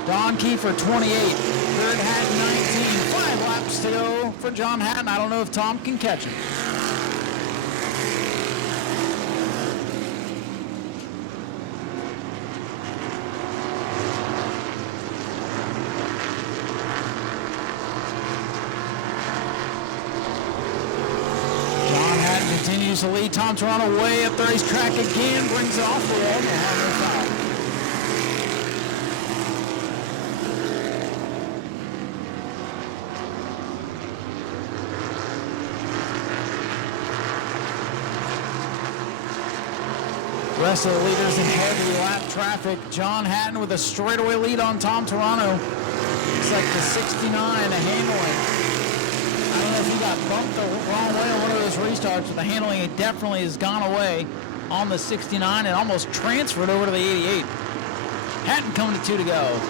Don Kiefer, 28. Third Hatton, 19. 5 laps to go for John Hatton. I don't know if Tom can catch him. John Hatton continues to lead. Tom Toronto way up the racetrack again, brings it off the wall. Rest of the leaders in heavy lap traffic. John Hatton with a straightaway lead on Tom Toronto. Looks like the 69 handling. I don't know if he got bumped the wrong way on one of those restarts, but the handling it definitely has gone away on the 69 and almost transferred over to the 88. Hatton coming to 2 to go.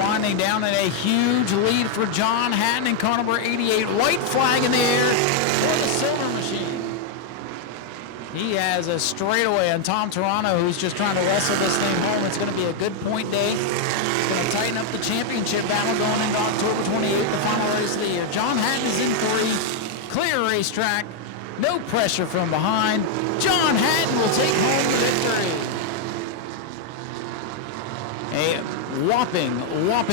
Winding down at a huge lead for John Hatton in car number 88. White flag in the air for the silver machine. He has a straightaway on Tom Toronto, who's just trying to wrestle this thing home. It's going to be a good point day. It's going to tighten up the championship battle going into October 28th, the final race of the year. John Hatton is in 3. Clear racetrack. No pressure from behind. John Hatton will take home the victory. A whopping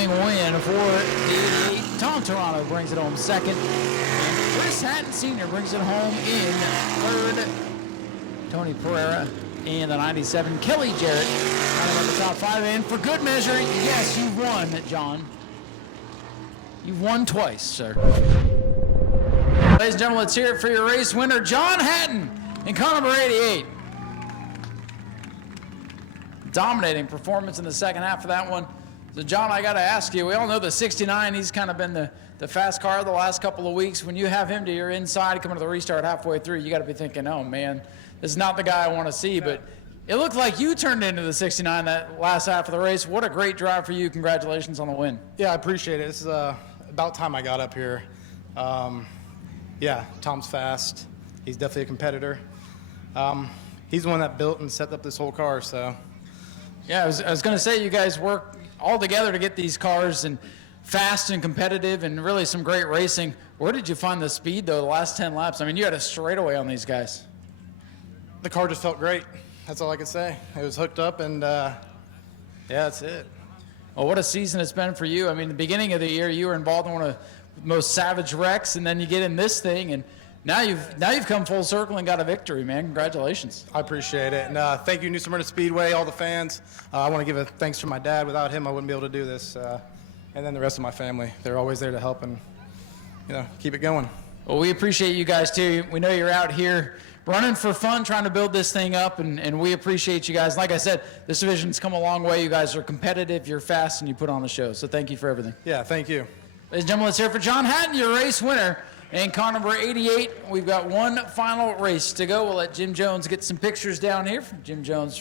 win for the 88. Tom Toronto brings it home second. And Chris Hatton Sr. brings it home in third. Tony Pereira in the 97. Kelly Jarrett out of the top 5. And for good measure, yes, you've won, John. You've won twice, sir. Ladies and gentlemen, let's hear it for your race winner, John Hatton in car number 88. Dominating performance in the second half of that one. So, John, I got to ask you, we all know the 69, he's kind of been the fast car the last couple of weeks. When you have him to your inside coming to the restart halfway through, you got to be thinking, oh, man, this is not the guy I want to see. But it looked like you turned into the 69 that last half of the race. What a great drive for you. Congratulations on the win. Yeah, I appreciate it. This is about time I got up here. Yeah, Tom's fast. He's definitely a competitor. He's the one that built and set up this whole car, so. Yeah, I was going to say you guys work all together to get these cars and fast and competitive and really some great racing. Where did you find the speed, though, the last 10 laps? I mean, you had a straightaway on these guys. The car just felt great. That's all I can say. It was hooked up, and yeah, that's it. Well, what a season it's been for you. I mean, the beginning of the year, you were involved in one of the most savage wrecks, and then you get in this thing, and now you've come full circle and got a victory, man. Congratulations. I appreciate it. And thank you, Nau Smyrna Speedway, all the fans. I want to give a thanks to my dad. Without him, I wouldn't be able to do this. And then the rest of my family. They're always there to help and, keep it going. Well, we appreciate you guys, too. We know you're out here running for fun, trying to build this thing up, and we appreciate you guys. Like I said, this division's come a long way. You guys are competitive, you're fast, and you put on the show. So thank you for everything. Yeah, thank you. Ladies and gentlemen, let's hear it for John Hatton, your race winner. And car number 88, we've got one final race to go. We'll let Jim Jones get some pictures down here from Jim Jones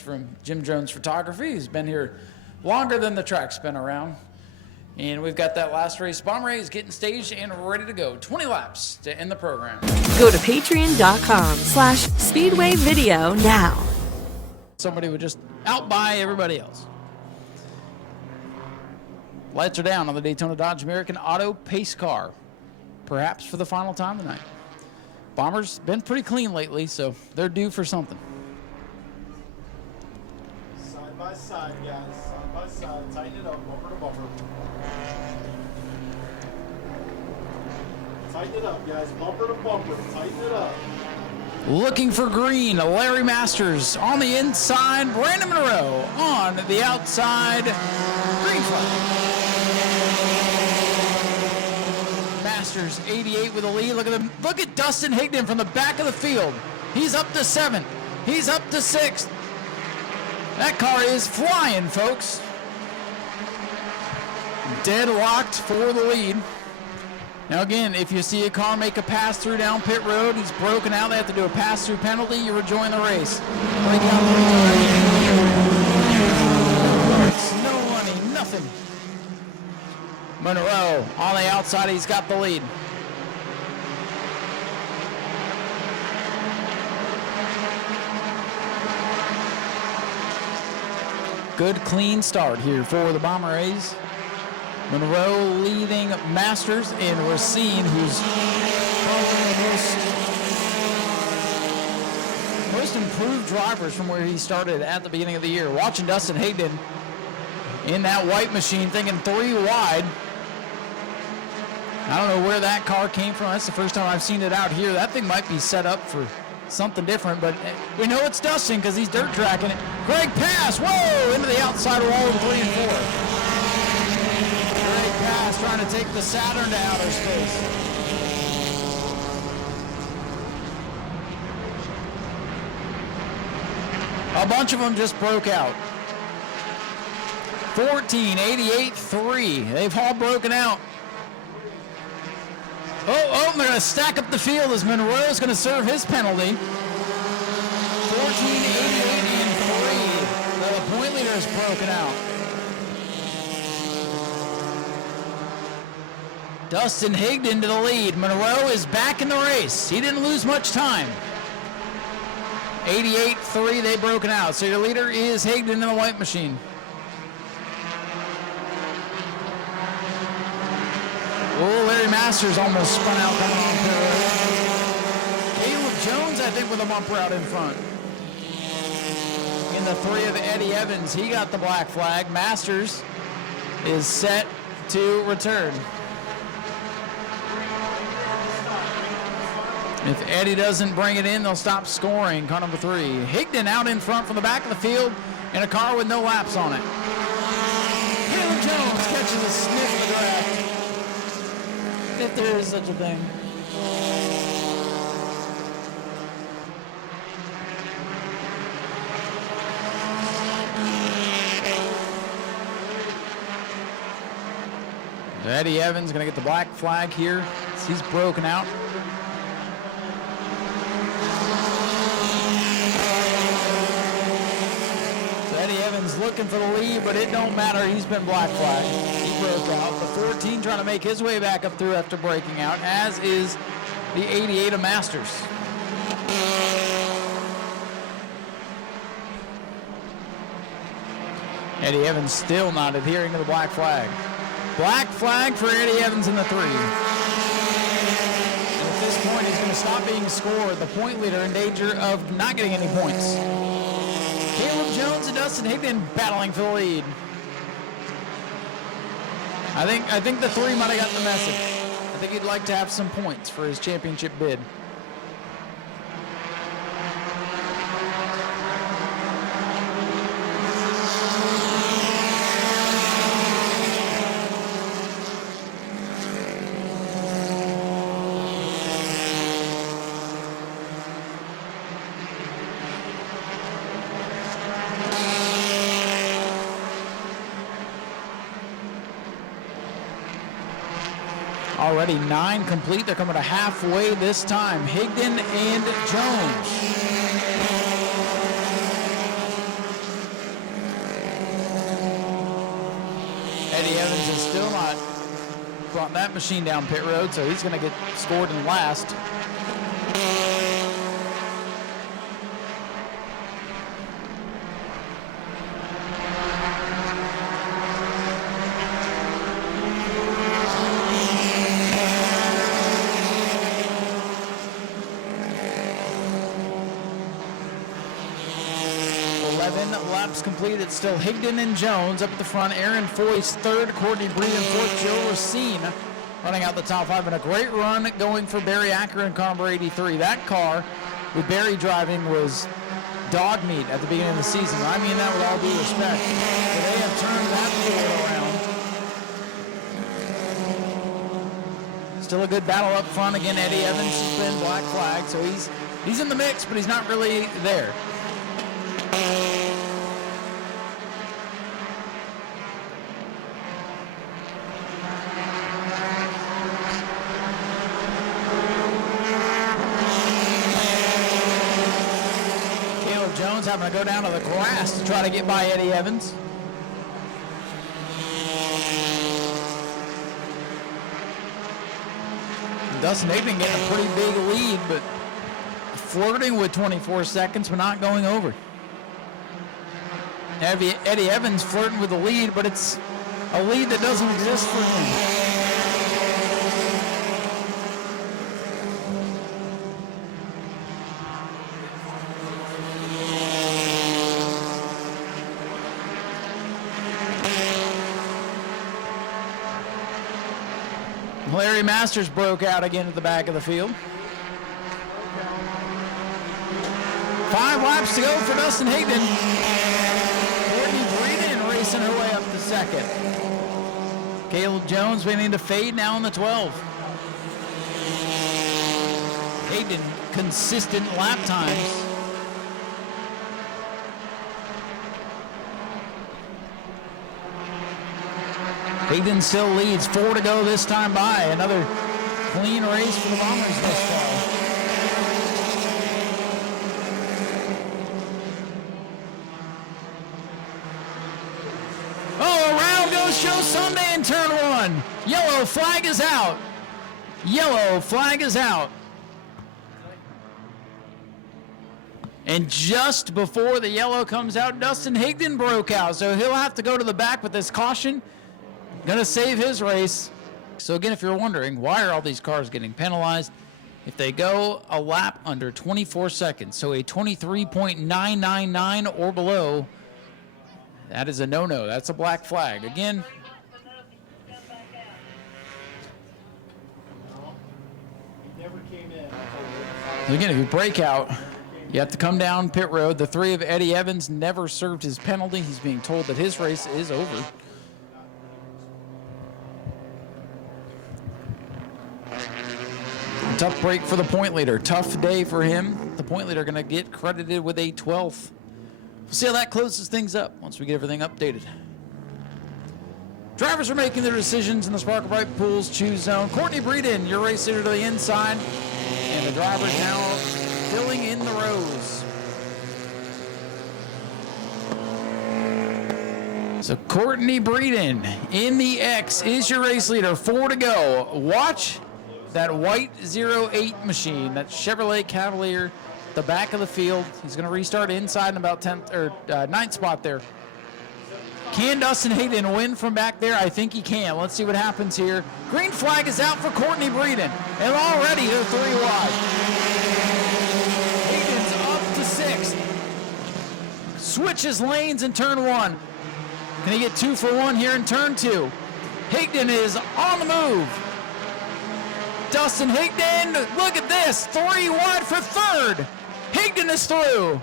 Photography. He's been here longer than the track's been around. And we've got that last race. Bomber is getting staged and ready to go. 20 laps to end the program. Go to patreon.com/Speedway Video now. Somebody would just outbuy everybody else. Lights are down on the Daytona Dodge American Auto Pace car. Perhaps for the final time tonight. Bomber's been pretty clean lately, so they're due for something. Side by side, guys. Side by side. Tighten it up, bumper to bumper. Tighten it up, guys. Bumper to bumper. Tighten it up. Looking for green, Larry Masters on the inside, Brandon Monroe on the outside, green flag. Masters 88 with a lead. Look at Dustin Higdon from the back of the field. He's up to 7th. He's up to 6th. That car is flying, folks. Deadlocked for the lead. Now again, if you see a car make a pass through down pit road, he's broken out, they have to do a pass through penalty, you rejoin the race. Break out no money, nothing. Monroe on the outside, he's got the lead. Good clean start here for the Bomber A's. Monroe leading Masters and Racine, who's probably the most improved drivers from where he started at the beginning of the year. Watching Dustin Higdon in that white machine, thinking 3 wide. I don't know where that car came from. That's the first time I've seen it out here. That thing might be set up for something different, but we know it's Dustin because he's dirt tracking it. Greg Pass, whoa, into the outside wall of 3 and 4. Greg Pass trying to take the Saturn to outer space. A bunch of them just broke out. 14, 88, 3. They've all broken out. Oh, they're going to stack up the field as Monroe's going to serve his penalty. 14, 88, and 3. The point leader is broken out. Dustin Higdon to the lead. Monroe is back in the race. He didn't lose much time. 88-3, they broken out. So your leader is Higdon in the white machine. Oh, Larry Masters almost spun out coming on pit road. Caleb Jones, I think, with a bumper out in front. In the 3 of Eddie Evans, he got the black flag. Masters is set to return. If Eddie doesn't bring it in, they'll stop scoring. Car number 3. Higdon out in front from the back of the field in a car with no laps on it. Caleb Jones catches a sniff of the draft. If there is such a thing. Eddie Evans going to get the black flag here. He's broken out. So Eddie Evans looking for the lead, but it don't matter. He's been black flagged. He broke out. The 14 trying to make his way back up through after breaking out, as is the 88 of Masters. Eddie Evans still not adhering to the black flag. Black flag for Eddie Evans in the 3. And at this point, he's going to stop being scored. The point leader in danger of not getting any points. Caleb Jones and Dustin Higdon battling for the lead. I think the 3 might have got the message. I think he'd like to have some points for his championship bid. Already 9 complete. They're coming to halfway this time. Higdon and Jones. Eddie Evans has still not brought that machine down pit road, so he's going to get scored in last. Laps complete. It's still Higdon and Jones up at the front. Aaron Foyce third. Courtney Breeden fourth. Joe Racine running out the top 5. And a great run going for Barry Acker in car number 83. That car with Barry driving was dog meat at the beginning of the season. I mean that with all due respect. But they have turned that Ford around. Still a good battle up front. Again, Eddie Evans has been black flag, so he's in the mix, but he's not really there. Jones having to go down to the grass to try to get by Eddie Evans. Dustin Higdon getting a pretty big lead, but flirting with 24 seconds, but not going over. Eddie Evans flirting with the lead, but it's a lead that doesn't exist for him. Larry Masters broke out again at the back of the field. 5 laps to go for Dustin Higdon. Courtney Breeden racing her way up to second. Caleb Jones beginning to fade now in the 12. Higdon consistent lap times. Higdon still leads. 4 to go this time by. Another clean race for the Bombers thus far. Oh, around goes Joe Sunday in turn 1. Yellow flag is out. Yellow flag is out. And just before the yellow comes out, Dustin Higdon broke out. So he'll have to go to the back with this caution. Going to save his race. So again, if you're wondering, why are all these cars getting penalized? If they go a lap under 24 seconds, so a 23.999 or below, that is a no-no. That's a black flag. Again, if you break out, you have to come down pit road. The 3 of Eddie Evans never served his penalty. He's being told that his race is over. Tough break for the point leader. Tough day for him. The point leader going to get credited with a 12th. We'll see how that closes things up once we get everything updated. Drivers are making their decisions in the Sparkle Bright Pools Choose Zone. Courtney Breeden, your race leader to the inside. And the drivers now filling in the rows. So Courtney Breeden in the X is your race leader. 4 to go. Watch that white 08 machine, that Chevrolet Cavalier, the back of the field. He's going to restart inside in about 10th or 9th spot there. Can Dustin Hayden win from back there? I think he can. Let's see what happens here. Green flag is out for Courtney Breeden. And already they're 3 wide. Hayden's up to 6th. Switches lanes in turn 1. Can he get 2 for 1 here in turn 2? Hayden is on the move. Dustin Hayden, look at this. 3 wide for 3rd. Hayden is through.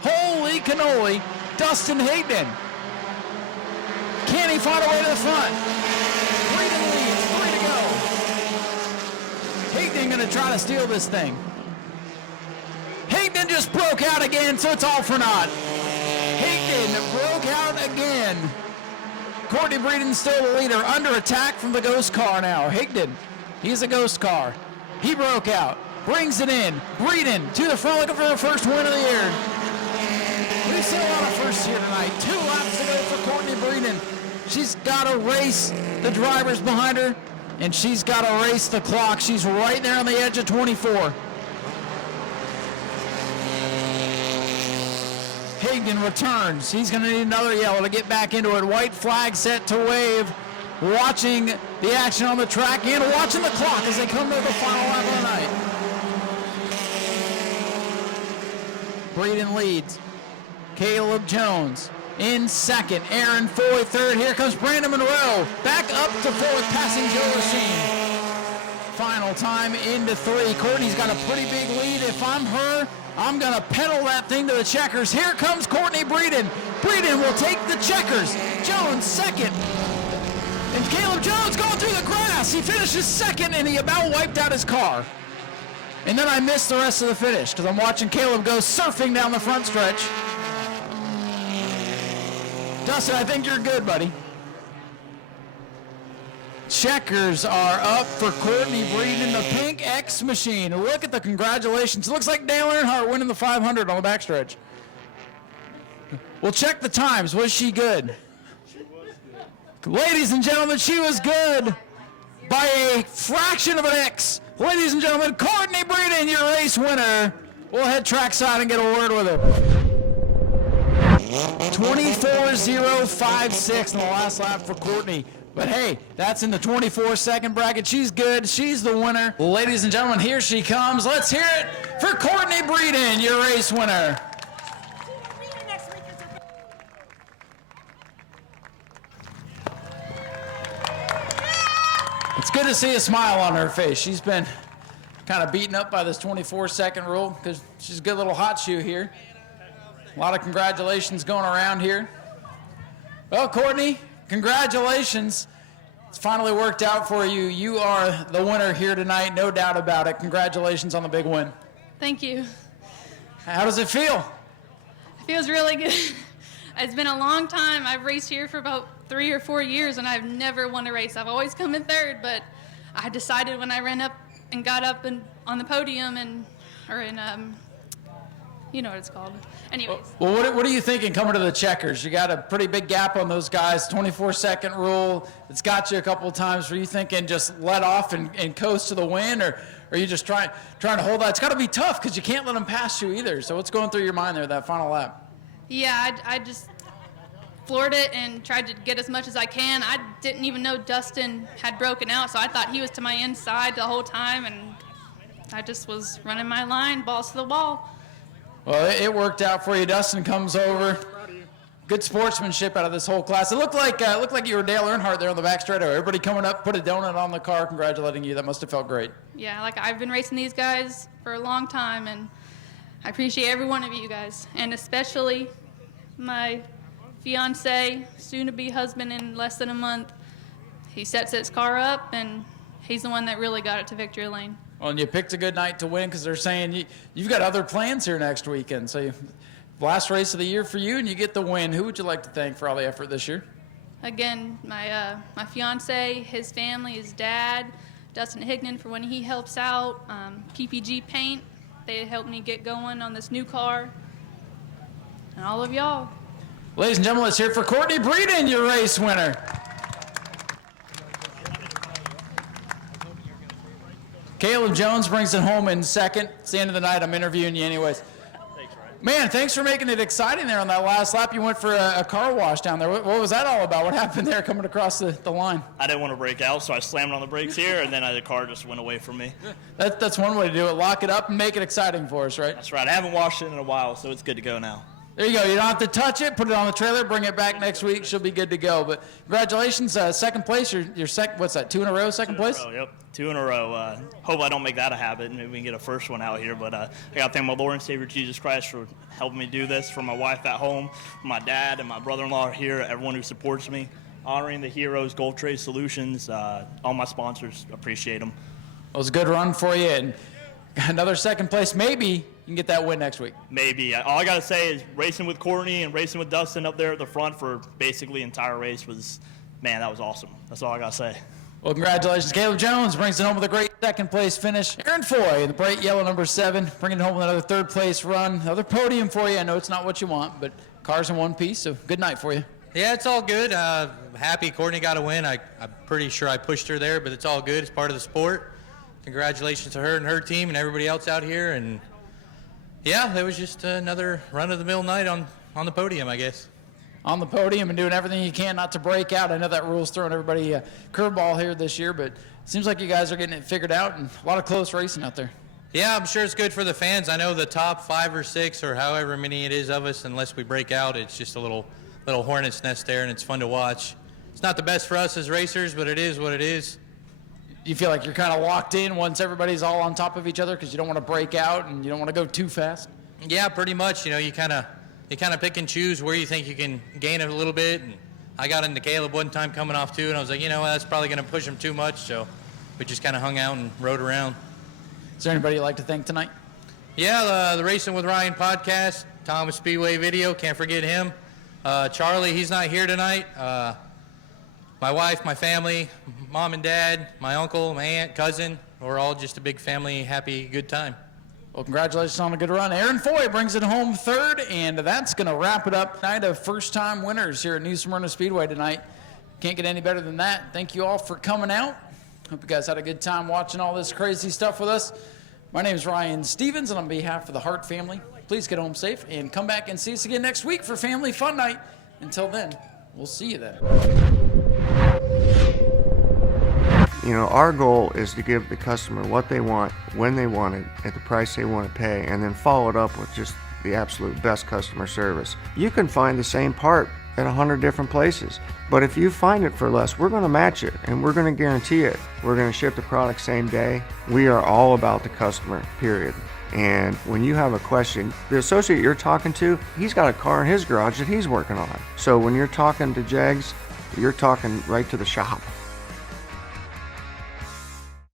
Holy cannoli. Dustin Hayden. Can he find a way to the front? Breeden leads, 3 to go. Hayden gonna try to steal this thing. Hayden just broke out again, so it's all for naught. Hayden broke out again. Courtney Breeden still the leader, under attack from the ghost car now. Hayden, he's a ghost car. He broke out, brings it in. Breeden to the front, looking for the first win of the year. We've seen a lot of firsts here tonight. 2 laps to go for Courtney Breeden. She's got to race the drivers behind her, and she's got to race the clock. She's right there on the edge of 24. Hayden returns. He's going to need another yellow to get back into it. White flag set to wave. Watching the action on the track and watching the clock as they come to the final lap of the night. Breeden leads. Caleb Jones in 2nd. Aaron Foy 3rd. Here comes Brandon Monroe. Back up to 4th, passing Joe Racine. Final time into 3. Courtney's got a pretty big lead. If I'm her, I'm going to pedal that thing to the checkers. Here comes Courtney Breeden. Breeden will take the checkers. Jones 2nd. And Caleb Jones going through the grass. He finishes 2nd, and he about wiped out his car. And then I missed the rest of the finish because I'm watching Caleb go surfing down the front stretch. Dustin, I think you're good, buddy. Checkers are up for Courtney Breeden, the pink X machine. Look at the congratulations. It looks like Dale Earnhardt winning the 500 on the backstretch. We'll check the times. Was she good? She was good. Ladies and gentlemen, she was good by a fraction of an X. Ladies and gentlemen, Courtney Breeden, your race winner. We'll head trackside and get a word with her. 24.056 in the last lap for Courtney. But hey, that's in the 24-second bracket. She's good. She's the winner. Ladies and gentlemen, here she comes. Let's hear it for Courtney Breeden, your race winner. It's good to see a smile on her face. She's been kind of beaten up by this 24-second rule because she's a good little hot shoe here. A lot of congratulations going around here. Well, Courtney, congratulations. It's finally worked out for you. You are the winner here tonight, no doubt about it. Congratulations on the big win. Thank you. How does it feel? It feels really good. It's been a long time. I've raced here for about 3 or 4 years, and I've never won a race. I've always come in 3rd, but I decided when I ran up and got up and on the podium you know what it's called. Anyways. Well, what are you thinking coming to the checkers? You got a pretty big gap on those guys, 24-second rule. It's got you a couple of times. Were you thinking just let off and coast to the win, or are you just trying to hold that? It's got to be tough because you can't let them pass you either. So what's going through your mind there, that final lap? Yeah, I just floored it and tried to get as much as I can. I didn't even know Dustin had broken out, so I thought he was to my inside the whole time, and I just was running my line, balls to the wall. Well, it worked out for you. Dustin comes over. Good sportsmanship out of this whole class. It looked like you were Dale Earnhardt there on the back straightaway. Everybody coming up, put a donut on the car, congratulating you. That must have felt great. Yeah, like I've been racing these guys for a long time, and I appreciate every one of you guys, and especially my fiance, soon-to-be husband in less than a month. He sets his car up, and he's the one that really got it to victory lane. Well, and you picked a good night to win because they're saying you've got other plans here next weekend. So last race of the year for you, and you get the win. Who would you like to thank for all the effort this year? Again, my fiance, his family, his dad, Dustin Hignan for when he helps out, PPG Paint. They helped me get going on this new car, and all of y'all. Ladies and gentlemen, let's hear it for Courtney Breeden, your race winner. Caleb Jones brings it home in 2nd. It's the end of the night. I'm interviewing you anyways. Thanks, Ryan. Man, thanks for making it exciting there on that last lap. You went for a car wash down there. What was that all about? What happened there coming across the line? I didn't want to break out, so I slammed on the brakes here, and then the car just went away from me. That's one way to do it. Lock it up and make it exciting for us, right? That's right. I haven't washed it in a while, so it's good to go now. There you go. You don't have to touch it. Put it on the trailer. Bring it back next week. She'll be good to go. But congratulations, second place. Your second. What's that? 2 in a row. Second place. Yep, 2 in a row. Hope I don't make that a habit. Maybe we can get a first one out here. But I got to thank my Lord and Savior Jesus Christ for helping me do this. For my wife at home, for my dad and my brother-in-law here, everyone who supports me, honoring the heroes, Gulf Trade Solutions, all my sponsors. Appreciate them. It was a good run for you, and another second place. Maybe you can get that win next week. Maybe. All I got to say is racing with Courtney and racing with Dustin up there at the front for basically the entire race was, man, that was awesome. That's all I got to say. Well, congratulations. Caleb Jones brings it home with a great second place finish. Aaron Foy in the bright yellow number 7, bringing it home with another third place run. Another podium for you. I know it's not what you want, but cars in one piece, so good night for you. Yeah, it's all good. Happy Courtney got a win. I'm pretty sure I pushed her there, but it's all good. It's part of the sport. Congratulations to her and her team and everybody else out here. And yeah, it was just another run-of-the-mill night on the podium, I guess. On the podium and doing everything you can not to break out. I know that rule's throwing everybody a curveball here this year, but it seems like you guys are getting it figured out and a lot of close racing out there. Yeah, I'm sure it's good for the fans. I know the top 5 or 6 or however many it is of us, unless we break out, it's just a little hornet's nest there, and it's fun to watch. It's not the best for us as racers, but it is what it is. You feel like you're kind of locked in once everybody's all on top of each other because you don't want to break out and you don't want to go too fast? Yeah, pretty much. You know, you kind of pick and choose where you think you can gain it a little bit. And I got into Caleb one time coming off 2, and I was like, you know, that's probably going to push him too much. So we just kind of hung out and rode around. Is there anybody you'd like to thank tonight? Yeah, the Racing with Ryan podcast, Thomas Speedway video, can't forget him. Charlie, he's not here tonight. My wife, my family, mom and dad, my uncle, my aunt, cousin, we're all just a big family, happy, good time. Well, congratulations on a good run. Aaron Foy brings it home 3rd, and that's going to wrap it up. Night of first-time winners here at New Smyrna Speedway tonight. Can't get any better than that. Thank you all for coming out. Hope you guys had a good time watching all this crazy stuff with us. My name is Ryan Stevens, and on behalf of the Hart family, please get home safe and come back and see us again next week for Family Fun Night. Until then, we'll see you then. You know, our goal is to give the customer what they want, when they want it, at the price they want to pay, and then follow it up with just the absolute best customer service. You can find the same part at 100 different places, but if you find it for less, we're going to match it, and we're going to guarantee it. We're going to ship the product same day. We are all about the customer, period. And when you have a question, the associate you're talking to, he's got a car in his garage that he's working on. So when you're talking to Jags, you're talking right to the shop.